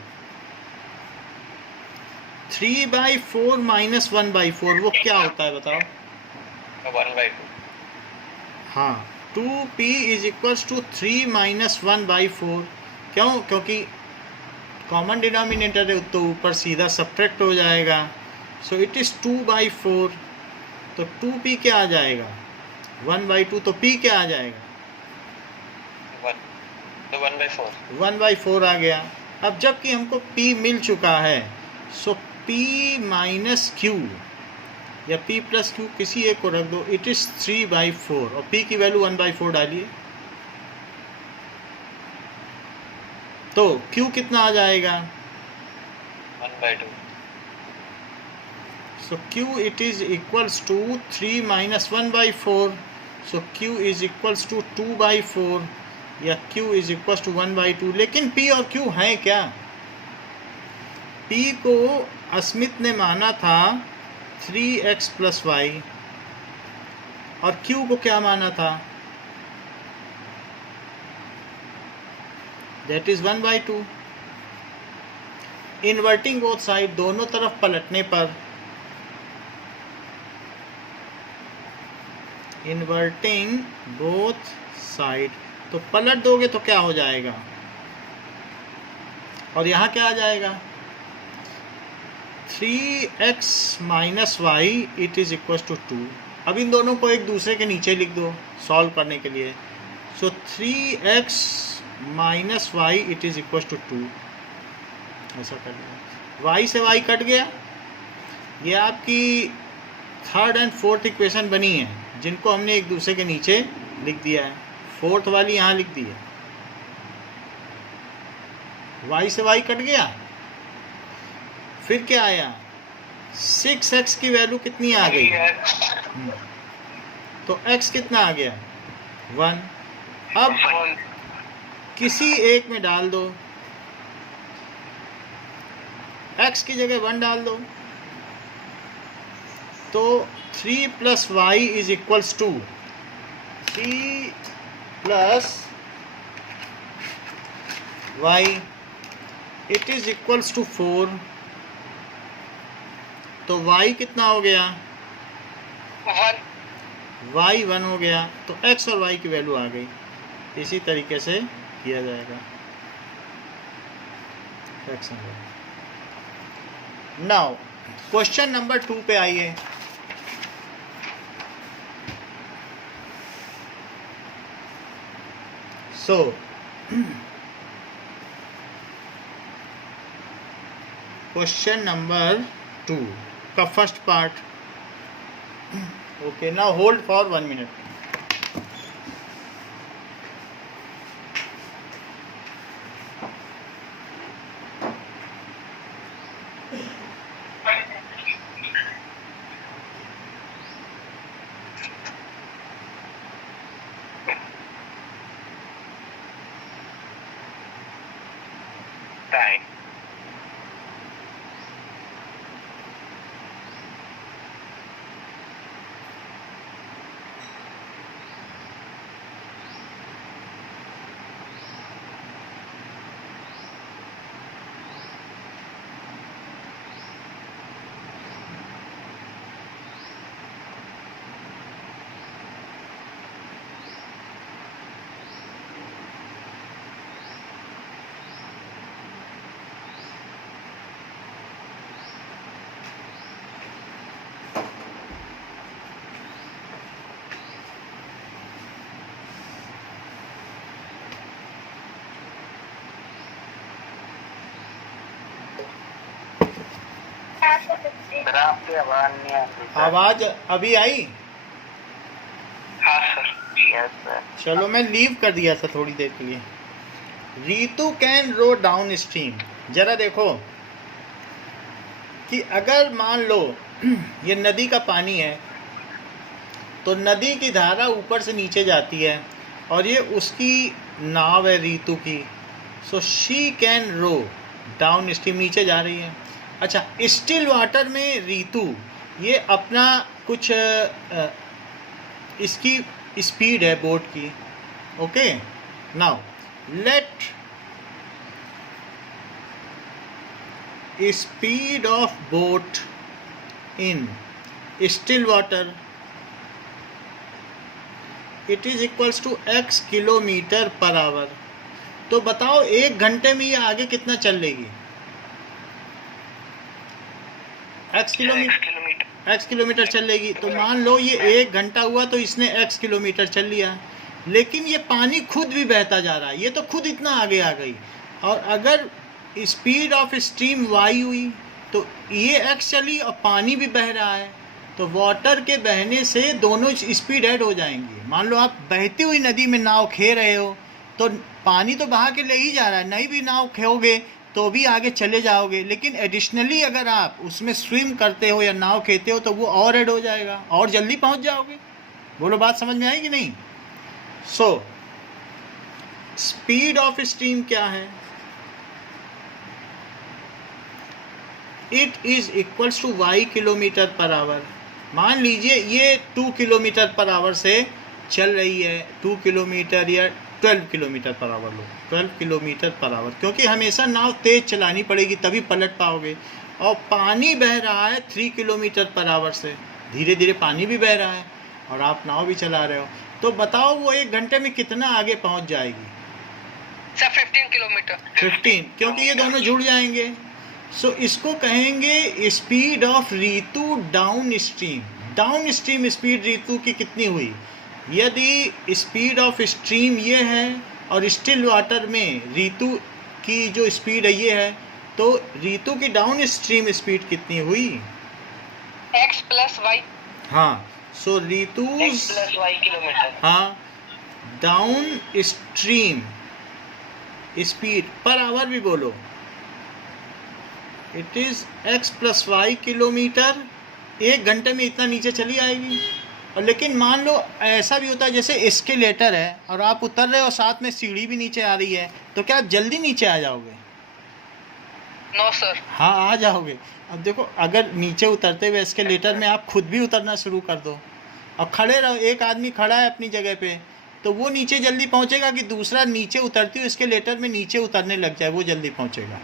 3/4 - 1/4, वो क्या होता है बताओ? 1/2। हाँ, 2p इज इक्वल्स टू 3 - 1/4। क्यों? क्योंकि कॉमन डिनोमिनेटर है, तो ऊपर सीधा सब्ट्रैक्ट हो जाएगा। सो इट इज़ 2/4। तो 2p क्या आ जाएगा? 1/2। तो p क्या आ जाएगा? 1 तो 1/4। 1/4 आ गया। अब जबकि हमको p मिल चुका है, सो p - q या p + q किसी एक को रख दो, इट इज़ 3/4, और p की वैल्यू 1/4 डालिए, तो q कितना आ जाएगा? 1/2। So Q it is equals to 3 minus 1 by 4. So Q is equals to 2 by 4 या Q is equals to 1 by 2. लेकिन P और Q हैं क्या? P को अस्मित ने माना था 3x plus y और Q को क्या माना था? That is 1 by 2. Inverting both side, दोनों तरफ पलटने पर, इन्वर्टिंग बोथ साइड, तो पलट दोगे तो क्या हो जाएगा? और यहाँ क्या आ जाएगा? 3x minus y it is equal to 2. अब इन दोनों को एक दूसरे के नीचे लिख दो सॉल्व करने के लिए. So 3x minus y it is equal to 2. ऐसा कर दिया, y से y कट गया. ये आपकी थर्ड एंड फोर्थ इक्वेशन बनी है जिनको हमने एक दूसरे के नीचे लिख दिया है. फोर्थ वाली यहाँ लिख दी है. y से y कट गया. फिर क्या आया? 6x की वैल्यू कितनी आ गई? तो x कितना आ गया? 1. अब किसी एक में डाल दो, x की जगह 1 डाल दो, तो 3 plus y is equals to 3 plus y it is equals to 4. तो y कितना हो गया? 1. y 1 हो गया. तो x और y की वैल्यू आ गई. इसी तरीके से किया जाएगा. नाउ क्वेश्चन नंबर 2 पे आइए. सो क्वेश्चन नंबर 2 का first part. Okay, now hold for 1 minute. Time. Sir आपकी आवाज नहीं आ रही. आवाज अभी आई? हाँ सर. Yes sir. चलो, मैं लीव कर दिया था थोड़ी देर के लिए. Ritu can row downstream. जरा देखो कि अगर मान लो ये नदी का पानी है, तो नदी की धारा ऊपर से नीचे जाती है और ये उसकी नाव है रीतू की. So she can row downstream, नीचे जा रही है. अच्छा, स्टिल वाटर में रीतू ये अपना कुछ इसकी स्पीड है बोट की. Okay, now let speed of boat in still water it is equals to x kilometre per hour. तो बताओ 1 घंटे में ये आगे कितना चल लेगी? x किलोमीटर चल लेगी. तो मान लो ये 1 घंटा हुआ तो इसने x किलोमीटर चल लिया. लेकिन ये पानी खुद भी बहता जा रहा है, ये तो खुद इतना आगे आ गई. और अगर स्पीड ऑफ स्ट्रीम y हुई तो ये x चली और पानी भी बह रहा है, तो वाटर के बहने से दोनों स्पीड ऐड हो जाएंगी. मान लो आप बहती हुई नदी में नाव खे रहे हो, तो पानी तो बहा के ले ही जा रहा है, नहीं भी नाव खोगे तो भी आगे चले जाओगे, लेकिन एडिशनली अगर आप उसमें स्विम करते हो या नाव खेते हो तो वो और ऐड हो जाएगा और जल्दी पहुंच जाओगे। बोलो बात समझ में आई कि नहीं? सो स्पीड ऑफ स्ट्रीम क्या है? It is equals to y kilometre per hour. मान लीजिए ये 2 किलोमीटर पर आवर से चल रही है, 2 किलोमीटर या 12 kilometre per our low, 12 kilometre per our, क्योंकि हमेशा नाव तेज चलानी पड़ेगी तभी पलट पाओगे। और पानी बह रहा है 3 किलोमीटर पर आवर से, धीरे धीरे पानी भी बह रहा है और आप नाव भी चला रहे हो, तो बताओ वो 1 घंटे में कितना आगे पहुंच जाएगी? Sir 15 kilometre. 15, क्योंकि ये दोनों जुड़ जाएंगे। सो इसको कहेंगे speed of Ritu downstream. Downstream speed Ritu की कितनी हुई? यदि स्पीड ऑफ स्ट्रीम ये है और स्टिल वाटर में रीतु की जो स्पीड है ये है, तो रीतु की डाउन स्ट्रीम स्पीड कितनी हुई? x plus y. हाँ, so Ritu x plus y kilometre. हाँ, downstream speed per hour भी बोलो, it is x plus y kilometre. 1 घंटे में इतना नीचे चली आएगी। और लेकिन मान लो ऐसा भी होता है जैसे एस्केलेटर है और आप उतर रहे हो, साथ में सीढ़ी भी नीचे आ रही है, तो क्या आप जल्दी नीचे आ जाओगे? No sir. हाँ, आ जाओगे। अब देखो, अगर नीचे उतरते हुए एस्केलेटर में आप खुद भी उतरना शुरू कर दो और खड़े रहो, एक आदमी खड़ा है अपनी जगह पे, तो वो नीचे जल्दी पहुंचेगा कि दूसरा नीचे उतरती हुई एस्केलेटर में नीचे उतरने लग जाए, वो जल्दी पहुंचेगा?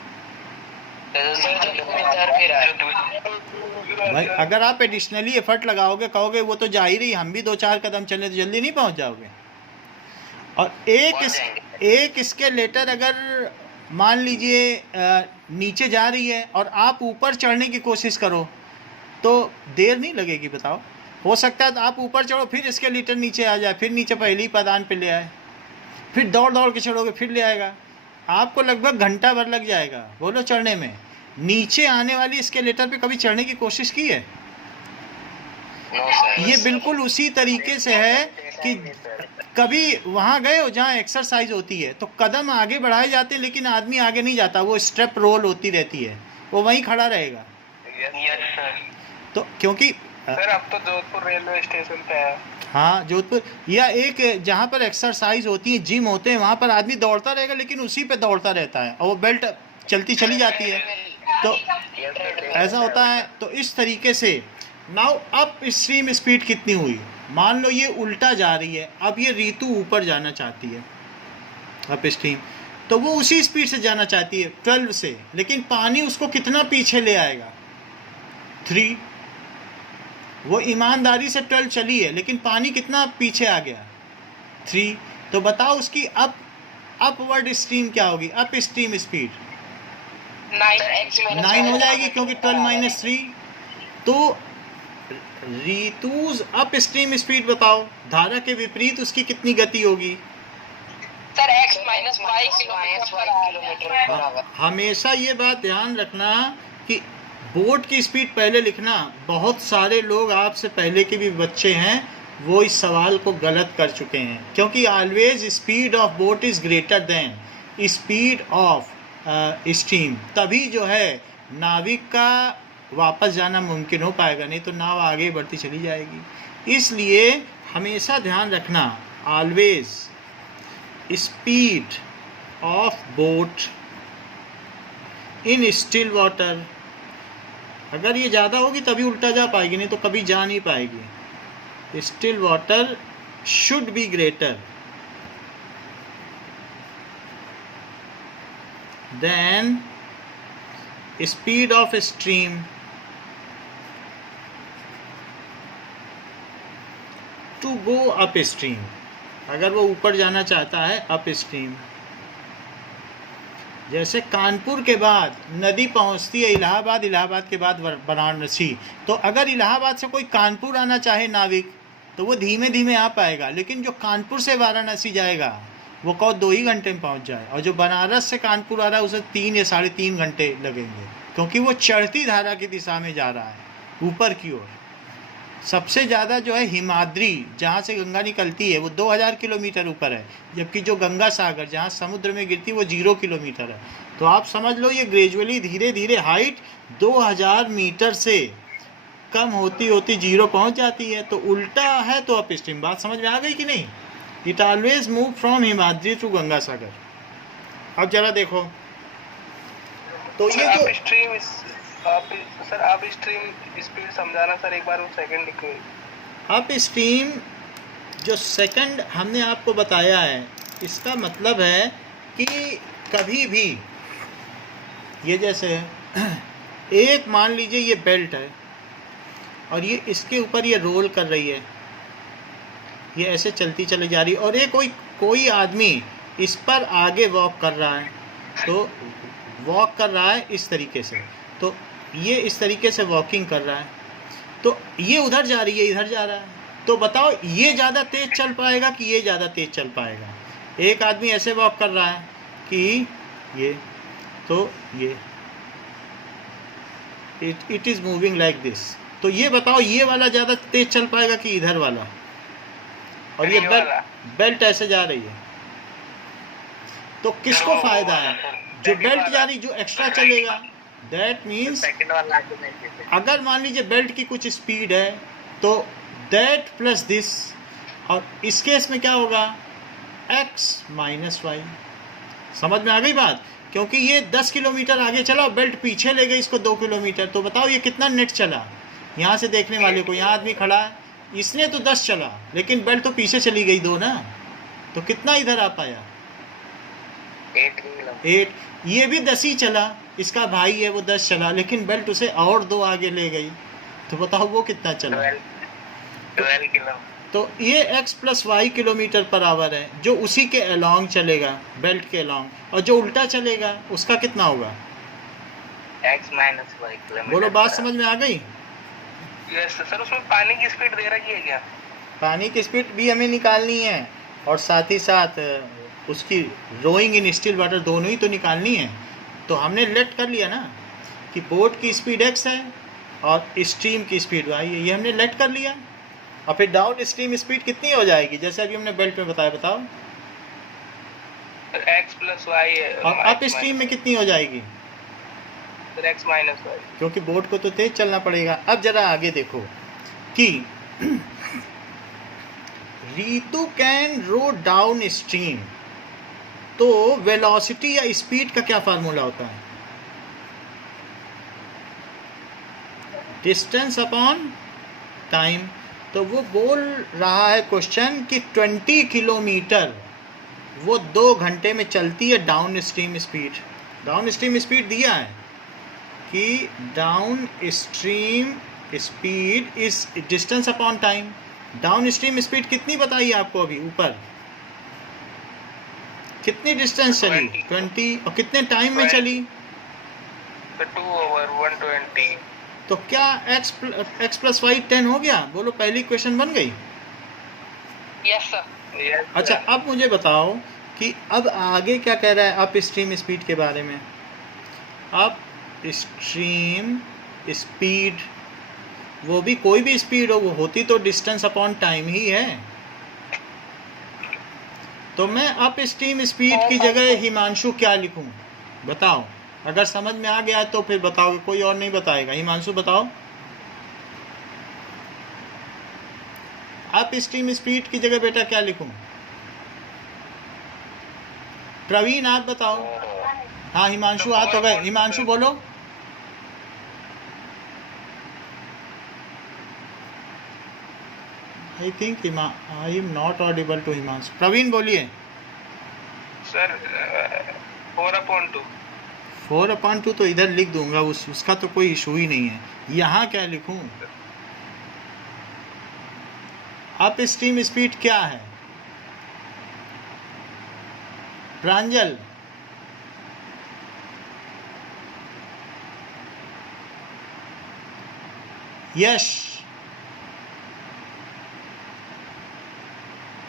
भाई अगर आप एडिशनली एफर्ट लगाओगे, कहोगे वो तो जा ही रही, हम भी 2-4 कदम चले, तो जल्दी नहीं पहुंच जाओगे। और एक एस्केलेटर अगर मान लीजिए नीचे जा रही है और आप ऊपर चढ़ने की कोशिश करो तो देर नहीं लगेगी? बताओ। हो सकता है तो आप ऊपर चढ़ो, फिर एस्केलेटर नीचे आ जाए, फिर नीचे पहली पायदान पे ले आए, फिर दौड़ दौड़ के चढ़ोगे, फिर ले आएगा, आपको लगभग घंटा भर लग जाएगा बोलो चढ़ने में। नीचे आने वाली एस्केलेटर पे कभी चढ़ने की कोशिश की है? ये बिल्कुल उसी तरीके से है कि कभी वहाँ गए हो जहाँ एक्सरसाइज होती है, तो कदम आगे बढ़ाए जाते हैं लेकिन आदमी आगे नहीं जाता, वो स्टेप रोल होती रहती है, वो वहीं खड़ा रहेगा। तो क्योंकि सर अब तो जोधपुर रेलवे स्टेशन पे है। हाँ, जोधपुर या एक जहाँ पर एक्सरसाइज होती है, जिम होते हैं, वहाँ पर आदमी दौड़ता रहेगा लेकिन उसी पे दौड़ता रहता है और वो बेल्ट चलती चली जाती है, तो ऐसा होता है। तो इस तरीके से नाउ अप स्ट्रीम स्पीड कितनी हुई? मान लो ये उल्टा जा रही है, अब ये रीतु ऊपर जाना चाहती है अप स्ट्रीम, तो वो उसी स्पीड से जाना चाहती है 12 से, लेकिन पानी उसको कितना पीछे ले आएगा? 3। वो ईमानदारी से 12 चली है लेकिन पानी कितना पीछे आ गया? 3। तो बताओ उसकी अपवर्ड स्ट्रीम क्या होगी? अप स्ट्रीम स्पीड 9 हो जाएगी, क्योंकि 12 - 3। तो रीतुज अप स्ट्रीम स्पीड बताओ, धारा के विपरीत उसकी कितनी गति होगी? Sir x minus y kilometre per hour. हमेशा ये बात ध्यान रखना कि बोट की स्पीड पहले लिखना। बहुत सारे लोग आपसे पहले के भी बच्चे हैं, वो इस सवाल को गलत कर चुके हैं, क्योंकि always speed of boat is greater than speed of stream, तभी जो है नाविक का वापस जाना मुमकिन हो पाएगा, नहीं तो नाव आगे बढ़ती चली जाएगी। इसलिए हमेशा ध्यान रखना, always speed of boat in still water, अगर ये ज़्यादा होगी तभी उल्टा जा पाएगी, नहीं तो कभी जा नहीं पाएगी। Still water should be greater than speed of stream to go upstream, अगर वो ऊपर जाना चाहता है अप स्ट्रीम। जैसे कानपुर के बाद नदी पहुंचती है इलाहाबाद, इलाहाबाद के बाद वाराणसी, तो अगर इलाहाबाद से कोई कानपुर आना चाहे नाविक, तो वो धीमे धीमे आ पाएगा, लेकिन जो कानपुर से वाराणसी जाएगा वो कहो 2 ही घंटे में पहुंच जाए, और जो बनारस से कानपुर आ रहा है उसे 3 या 3.5 घंटे लगेंगे, क्योंकि वो चढ़ती धारा की दिशा में जा रहा है ऊपर की ओर। सबसे ज़्यादा जो है हिमाद्री, जहाँ से गंगा निकलती है, वो 2000 किलोमीटर ऊपर है, जबकि जो गंगा सागर जहाँ समुद्र में गिरती है वो 0 किलोमीटर है। तो आप समझ लो ये ग्रेजुअली धीरे धीरे हाइट 2000 मीटर से कम होती होती 0 पहुँच जाती है। तो उल्टा है तो अप स्ट्रीम। बात समझ में आ गई कि नहीं? It always move from Himadri to Ganga Sagar. अब जरा देखो तो ये जो आप स्ट्रीम स्पीड समझाना सर एक बार, वो सेकंड लिखिए। अप स्ट्रीम जो सेकंड हमने आपको बताया है, इसका मतलब है कि कभी भी ये जैसे एक मान लीजिए ये बेल्ट है और ये इसके ऊपर ये रोल कर रही है, ये ऐसे चलती चली जा रही है, और ये कोई आदमी इस पर आगे वॉक कर रहा है, तो वॉक कर रहा है इस तरीके से, तो ये इस तरीके से वॉकिंग कर रहा है, तो ये उधर जा रही है, इधर जा रहा है, तो बताओ ये ज़्यादा तेज़ चल पाएगा कि ये ज़्यादा तेज़ चल पाएगा? एक आदमी ऐसे वॉक कर रहा है कि ये, तो ये it is moving like this, तो ये बताओ ये वाला ज़्यादा तेज़ चल पाएगा कि इधर वाला? और ये बेल्ट ऐसे जा रही है, तो किसको फ़ायदा है? जो बेल्ट जा रही, जो एक्स्ट्रा चलेगा। दैट मीन्स अगर मान लीजिए बेल्ट की कुछ स्पीड है तो दैट प्लस दिस, और इस केस में क्या होगा? x minus y. समझ में आ गई बात? क्योंकि ये 10 किलोमीटर आगे चला और बेल्ट पीछे ले गई इसको 2 किलोमीटर, तो बताओ ये कितना नेट चला? यहाँ से देखने वाले को, यहाँ आदमी खड़ा है, इसने तो 10 चला, लेकिन बेल्ट तो पीछे चली गई 2 ना, तो कितना इधर आ पाया? 8। ये भी 10 ही चला, इसका भाई है वो 10 चला, लेकिन बेल्ट उसे और 2 आगे ले गई, तो बताओ वो कितना चला? 12 किलो। तो ये x plus y kilometre per hour है, जो उसी के अलोंग चलेगा, बेल्ट के अलोंग, और जो उल्टा चलेगा उसका कितना होगा? x minus y kilometre. बोलो, बात समझ में आ गई? यस सर, उसमें पानी की स्पीड दे रखी है क्या? पानी की स्पीड भी हमें निकालनी है, और साथ ही साथ उसकी रोइंग इन स्टिल वाटर दोनों ही तो निकालनी है। तो हमने लेट कर लिया ना कि बोट की स्पीड x है और स्ट्रीम की स्पीड y है, ये हमने लेट कर लिया। और फिर डाउन स्ट्रीम स्पीड कितनी हो जाएगी, जैसे अभी हमने बेल्ट में बताया, बताओ? x प्लस वाई है। और अप स्ट्रीम में कितनी हो जाएगी? x माइनस वाई, क्योंकि बोट को तो तेज चलना पड़ेगा। अब जरा आगे देखो कि Ritu can row downstream, तो वेलोसिटी या स्पीड का क्या फार्मूला होता है? Distance upon time. तो वो बोल रहा है क्वेश्चन कि 20 किलोमीटर वो 2 घंटे में चलती है down stream speed. Down stream speed दिया है कि down stream speed is distance upon time. Down stream speed कितनी बताई आपको अभी ऊपर? कितनी डिस्टेंस चली? 20। और कितने टाइम में चली? 2/120। तो क्या x प्लस वाई 10 हो गया? बोलो, पहली इक्वेशन बन गई? Yes sir. अच्छा, अब मुझे बताओ कि अब आगे क्या कह रहा है अप स्ट्रीम स्पीड के बारे में? अप स्ट्रीम स्पीड, वो भी कोई भी स्पीड हो, वो होती तो डिस्टेंस अपॉन टाइम ही है। तो मैं अप स्ट्रीम स्पीड की जगह हिमांशु क्या लिखूं? बताओ, अगर समझ में आ गया तो फिर बताओगे, कोई और नहीं बताएगा। हिमांशु बताओ, अप स्ट्रीम स्पीड की जगह बेटा क्या लिखूं? प्रवीण आप बताओ। हाँ हिमांशु, हाथ हो गए। हिमांशु बोलो। I think I am not audible to Himanshu. Praveen बोलिए। सर 4/2। 4/2 तो इधर लिख दूंगा, उसका तो कोई इशू ही नहीं है। यहाँ क्या लिखूं? अप स्ट्रीम स्पीड क्या है? Pranjal, Yash,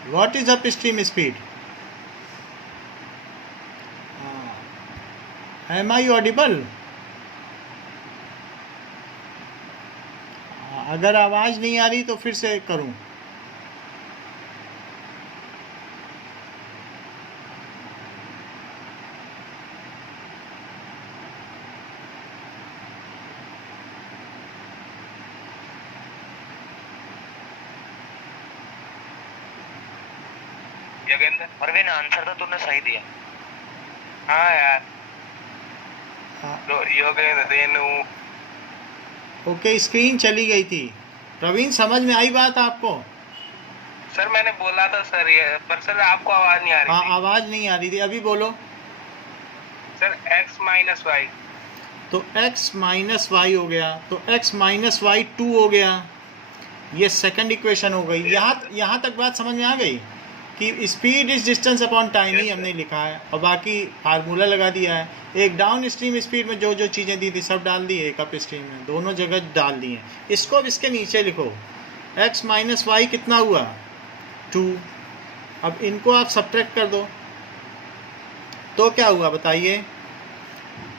what is upstream speed? Am I audible? अगर आवाज़ नहीं आ रही तो फिर से करूं? योगेंद्र, परवीन आंसर तो तूने सही दिया। हाँ यार, हाँ, योगेंद्र रेनू। ओके, स्क्रीन चली गई थी। प्रवीण, समझ में आई बात आपको? सर मैंने बोला था सर ये, पर सर आपको आवाज नहीं आ रही हाँ, थी। आवाज़ नहीं आ रही थी, अभी बोलो। Sir x minus y. तो x माइनस वाई हो गया, तो x माइनस वाई 2 हो गया। ये सेकंड इक्वेशन हो गई। यहाँ तक बात समझ में आ गई कि speed is distance upon time ही हमने लिखा है और बाकी फार्मूला लगा दिया है। एक डाउन स्ट्रीम स्पीड में जो जो चीज़ें दी थी सब डाल दी, एक अप स्ट्रीम में दोनों जगह डाल दी हैं। इसको अब इसके नीचे लिखो, x माइनस वाई कितना हुआ? 2। अब इनको आप सब्ट्रैक्ट कर दो तो क्या हुआ बताइए?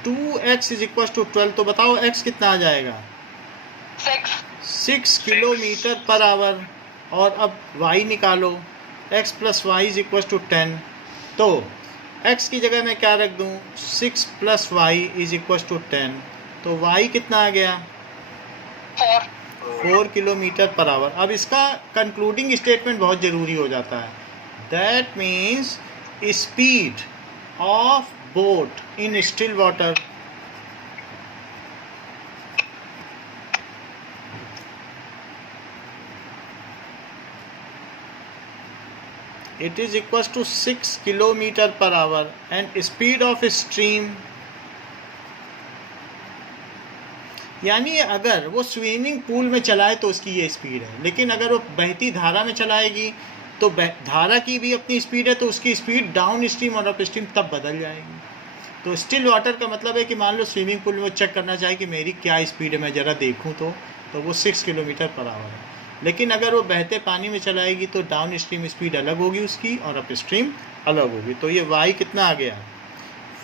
2x is equal to 12। तो बताओ x कितना आ जाएगा? 6 किलोमीटर पर आवर। और अब y निकालो, x plus y is equal to 10। तो x की जगह मैं क्या रख दूँ? 6 plus y is equal to 10। तो y कितना आ गया? 4 किलोमीटर पर आवर। अब इसका कंक्लूडिंग स्टेटमेंट बहुत ज़रूरी हो जाता है। That means speed of boat in still water it is equals to 6 kilometer per hour and speed of stream, यानी अगर वो स्विमिंग पूल में चलाए तो उसकी ये स्पीड है, लेकिन अगर वो बहती धारा में चलाएगी तो धारा की भी अपनी स्पीड है, तो उसकी स्पीड डाउन स्ट्रीम और अप स्ट्रीम तब बदल जाएगी। तो स्टिल वाटर का मतलब है कि मान लो स्विमिंग पूल में वो चेक करना चाहे कि मेरी क्या स्पीड है, मैं ज़रा देखूँ तो वो 6 किलोमीटर पर आवर है। लेकिन अगर वो बहते पानी में चलाएगी तो डाउन स्ट्रीम स्पीड अलग होगी उसकी और अप स्ट्रीम अलग होगी। तो ये वाई कितना आ गया?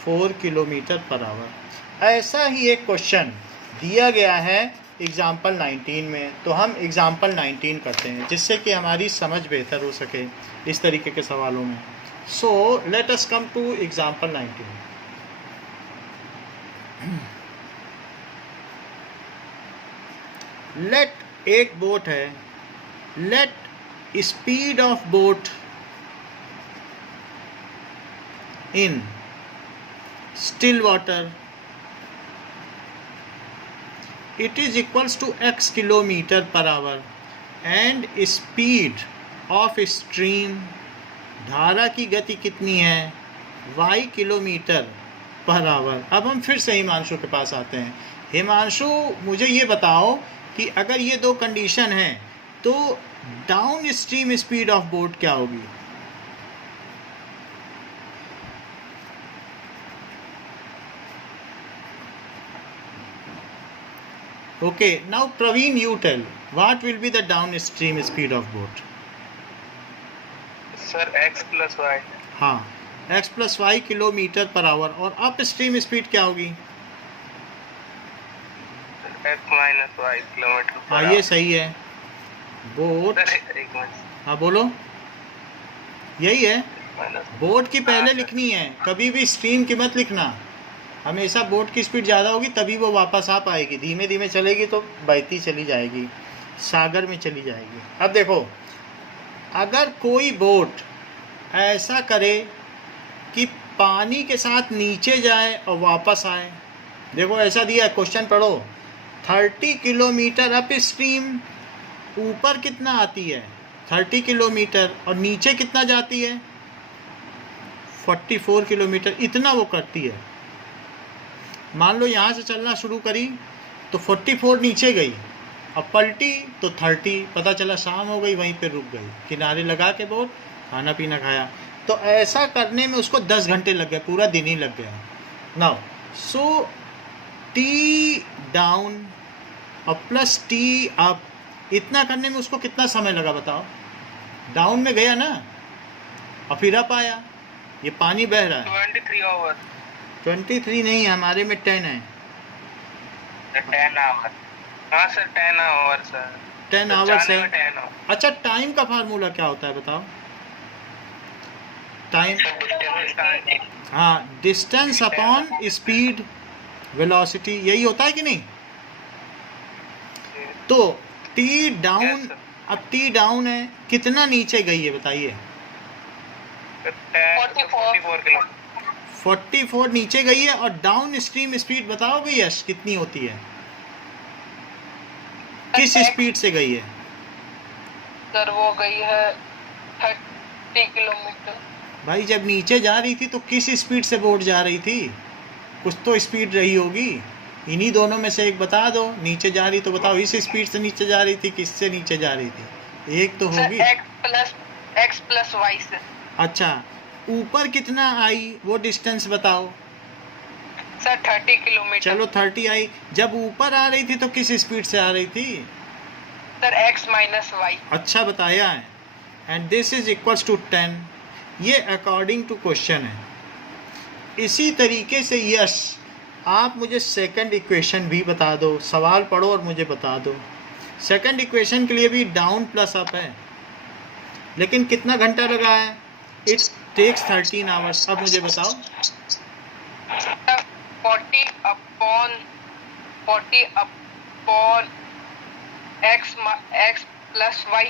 4 किलोमीटर पर आवर। ऐसा ही एक क्वेश्चन दिया गया है एग्ज़ाम्पल 19 में, तो हम एग्ज़ाम्पल 19 करते हैं जिससे कि हमारी समझ बेहतर हो सके इस तरीके के सवालों में। So let us come to example 19। Let एक बोट है, let speed of boat in still water it is equals to x kilometer per hour and speed of stream, धारा की गति कितनी है? y kilometre per our. अब हम फिर से हिमांशु के पास आते हैं। हिमांशु, मुझे ये बताओ कि अगर ये दो कंडीशन हैं तो down stream speed of boat क्या होगी? Okay, now Praveen, you tell, what will be the downstream speed of boat? Sir x plus y. हाँ, x plus y kilometre per hour. और अप स्ट्रीम स्पीड क्या होगी? x minus y kilometre पर हाँ, ये सही है। बोट, एक मिनट, हाँ बोलो, यही है। माइनस बोट की पहले लिखनी है, कभी भी स्ट्रीम की मत लिखना। हमेशा बोट की स्पीड ज़्यादा होगी तभी वो वापस आ पाएगी, धीमे धीमे चलेगी तो बहती चली जाएगी, सागर में चली जाएगी। अब देखो, अगर कोई बोट ऐसा करे कि पानी के साथ नीचे जाए और वापस आए, देखो ऐसा दिया है, क्वेश्चन पढ़ो। 30 किलोमीटर अप स्ट्रीम, ऊपर कितना आती है? 30 किलोमीटर, और नीचे कितना जाती है? 44 किलोमीटर। इतना वो करती है। मान लो यहाँ से चलना शुरू करी तो 44 नीचे गई, अब पलटी तो 30, पता चला शाम हो गई, वहीं पे रुक गई, किनारे लगा के बोट खाना पीना खाया। तो ऐसा करने में उसको 10 घंटे लग गए, पूरा दिन ही लग गया। नाउ सो टी डाउन और प्लस टी अप, इतना करने में उसको कितना समय लगा बताओ? डाउन में गया ना और फिर अप आया, ये पानी बह रहा है। 23 आवर। 23 नहीं है, हमारे में 10 है। 10 आवर। हाँ सर 10 आवर सर 10 आवर्स है। 10 आवर अच्छा, टाइम का फार्मूला क्या होता है बताओ? टाइम, हाँ, डिस्टेंस अपॉन स्पीड वेलोसिटी, यही होता है कि नहीं? तो टी डाउन, अब टी डाउन है, कितना नीचे गई है बताइए? 44 किलो 44 नीचे गई है। और डाउन स्ट्रीम स्पीड बताओगे यश कितनी होती है? किस स्पीड से गई है? सर वो गई है 30 किलोमीटर। भाई जब नीचे जा रही थी तो किस स्पीड से बोट जा रही थी? कुछ तो स्पीड रही होगी, इन्हीं दोनों में से एक बता दो। नीचे जा रही तो बताओ इस स्पीड से नीचे जा रही थी, किससे नीचे जा रही थी? एक तो होगी। x प्लस y से। अच्छा, ऊपर कितना आई वो डिस्टेंस बताओ। Sir 30 kilometre. चलो 30 आई। जब ऊपर आ रही थी तो किस स्पीड से आ रही थी? Sir x minus y। अच्छा बताया है। And this is equals to 10। ये अकॉर्डिंग टू क्वेश्चन है। इसी तरीके से यश आप मुझे सेकंड इक्वेशन भी बता दो। सवाल पढ़ो और मुझे बता दो। सेकंड इक्वेशन के लिए भी डाउन प्लस अप है, लेकिन कितना घंटा लगा है? It takes 13 hours. अब मुझे बताओ। 40 upon x plus y।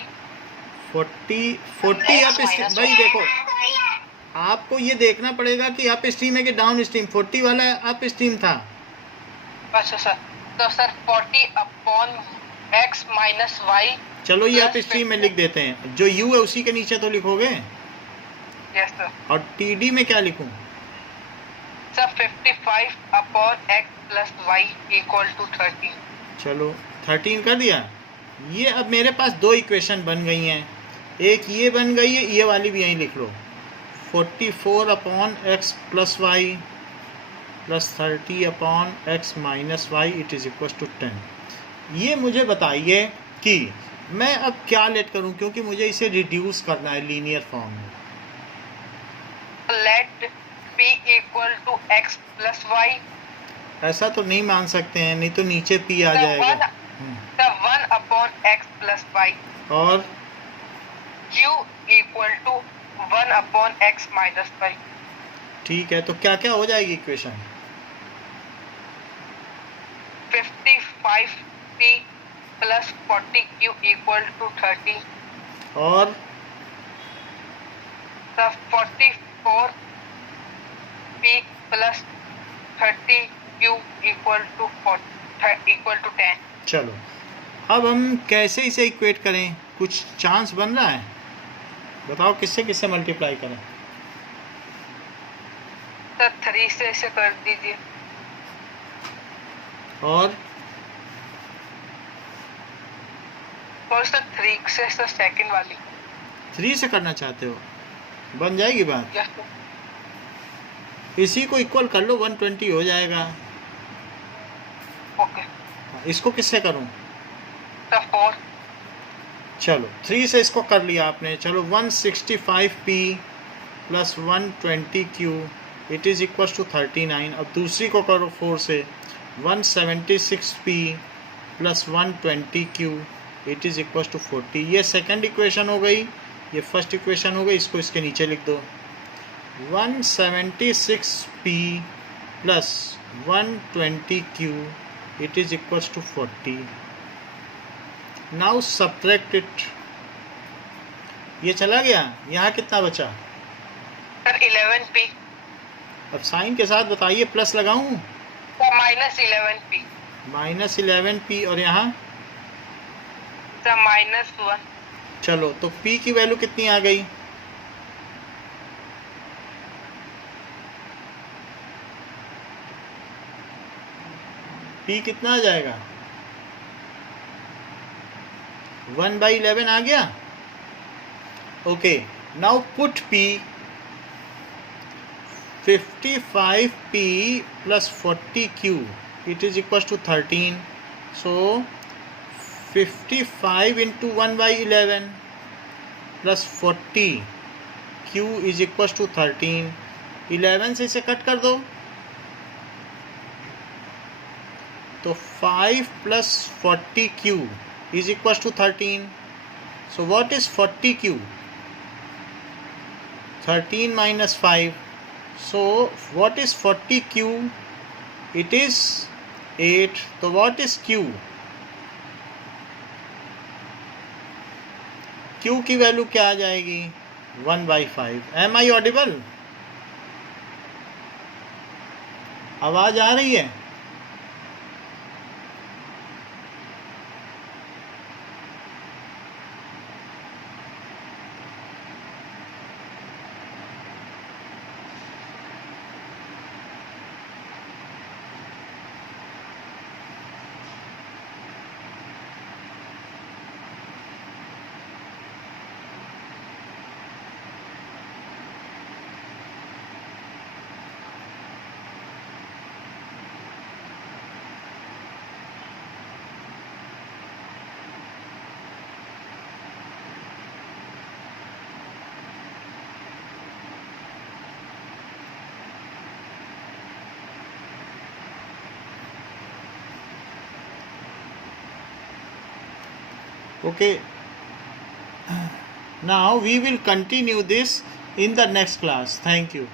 40 upstream. भाई देखो, आपको ये देखना पड़ेगा कि अप स्ट्रीम है कि डाउन स्ट्रीम। 40 वाला अप स्ट्रीम था। अच्छा सर, तो sir 40 upon x minus y। चलो ये अप स्ट्रीम में लिख देते हैं। जो u है उसी के नीचे तो लिखोगे। Yes sir. और टीडी में क्या लिखूं? Sir 55 upon x plus y equal to 13। चलो 13 कर दिया। ये अब मेरे पास दो इक्वेशन बन गई हैं। एक ये बन गई है, ये वाली भी यहीं लिख लो। 44 upon x plus y plus 30 upon x minus y it is equal to 10। ये मुझे बताइए कि मैं अब क्या लेट करूं, क्योंकि मुझे इसे रिड्यूस करना है लीनियर फॉर्म में। Let p equal to x plus y। ऐसा तो नहीं मान सकते हैं, नहीं तो नीचे p आ जाएगा। 1 अपॉन x प्लस y और q equal to 1 upon x minus y। ठीक है, तो क्या क्या हो जाएगी equation? 55p plus 40q equal to 30। और 44p plus 30q equal to 10। चलो अब हम कैसे इसे इक्वेट करें? कुछ चांस बन रहा है? बताओ किससे किससे मल्टीप्लाई करें? सर 3 से इसे कर दीजिए। और सर 3 से सर सेकंड वाली। 3 से करना चाहते हो? बन जाएगी बात। यस इसी को इक्वल कर लो, 120 हो जाएगा। ओके। इसको किससे करूं? सर 4। चलो 3 से इसको कर लिया आपने। चलो 165p plus 120q it is equal to 39। अब दूसरी को करो 4 से। 176p plus 120q it is equal to 40। ये सेकंड इक्वेशन हो गई, ये फर्स्ट इक्वेशन हो गई। इसको इसके नीचे लिख दो। 176p plus 120q it is equal to 40। Now subtract it. ये चला गया, यहाँ कितना बचा? Sir 11p। अब साइन के साथ बताइए, प्लस लगाऊं? Sir minus 11p। Minus 11p। और यहाँ सर माइनस 1। चलो तो p की वैल्यू कितनी आ गई? p कितना आ जाएगा? 1/11 आ गया। Okay, now put p 55p plus 40q it is equals to 13. So 55 into 1/11 plus 40q is equals to 13. 11 से इसे कट कर दो। तो 5 plus 40q is equals to 13. So what is 40q? 13 minus 5. So what is 40q? It is 8. So what is q? q की value क्या आ जाएगी? 1/5. Am I audible? आवाज आ रही है? Okay, now we will continue this in the next class. Thank you.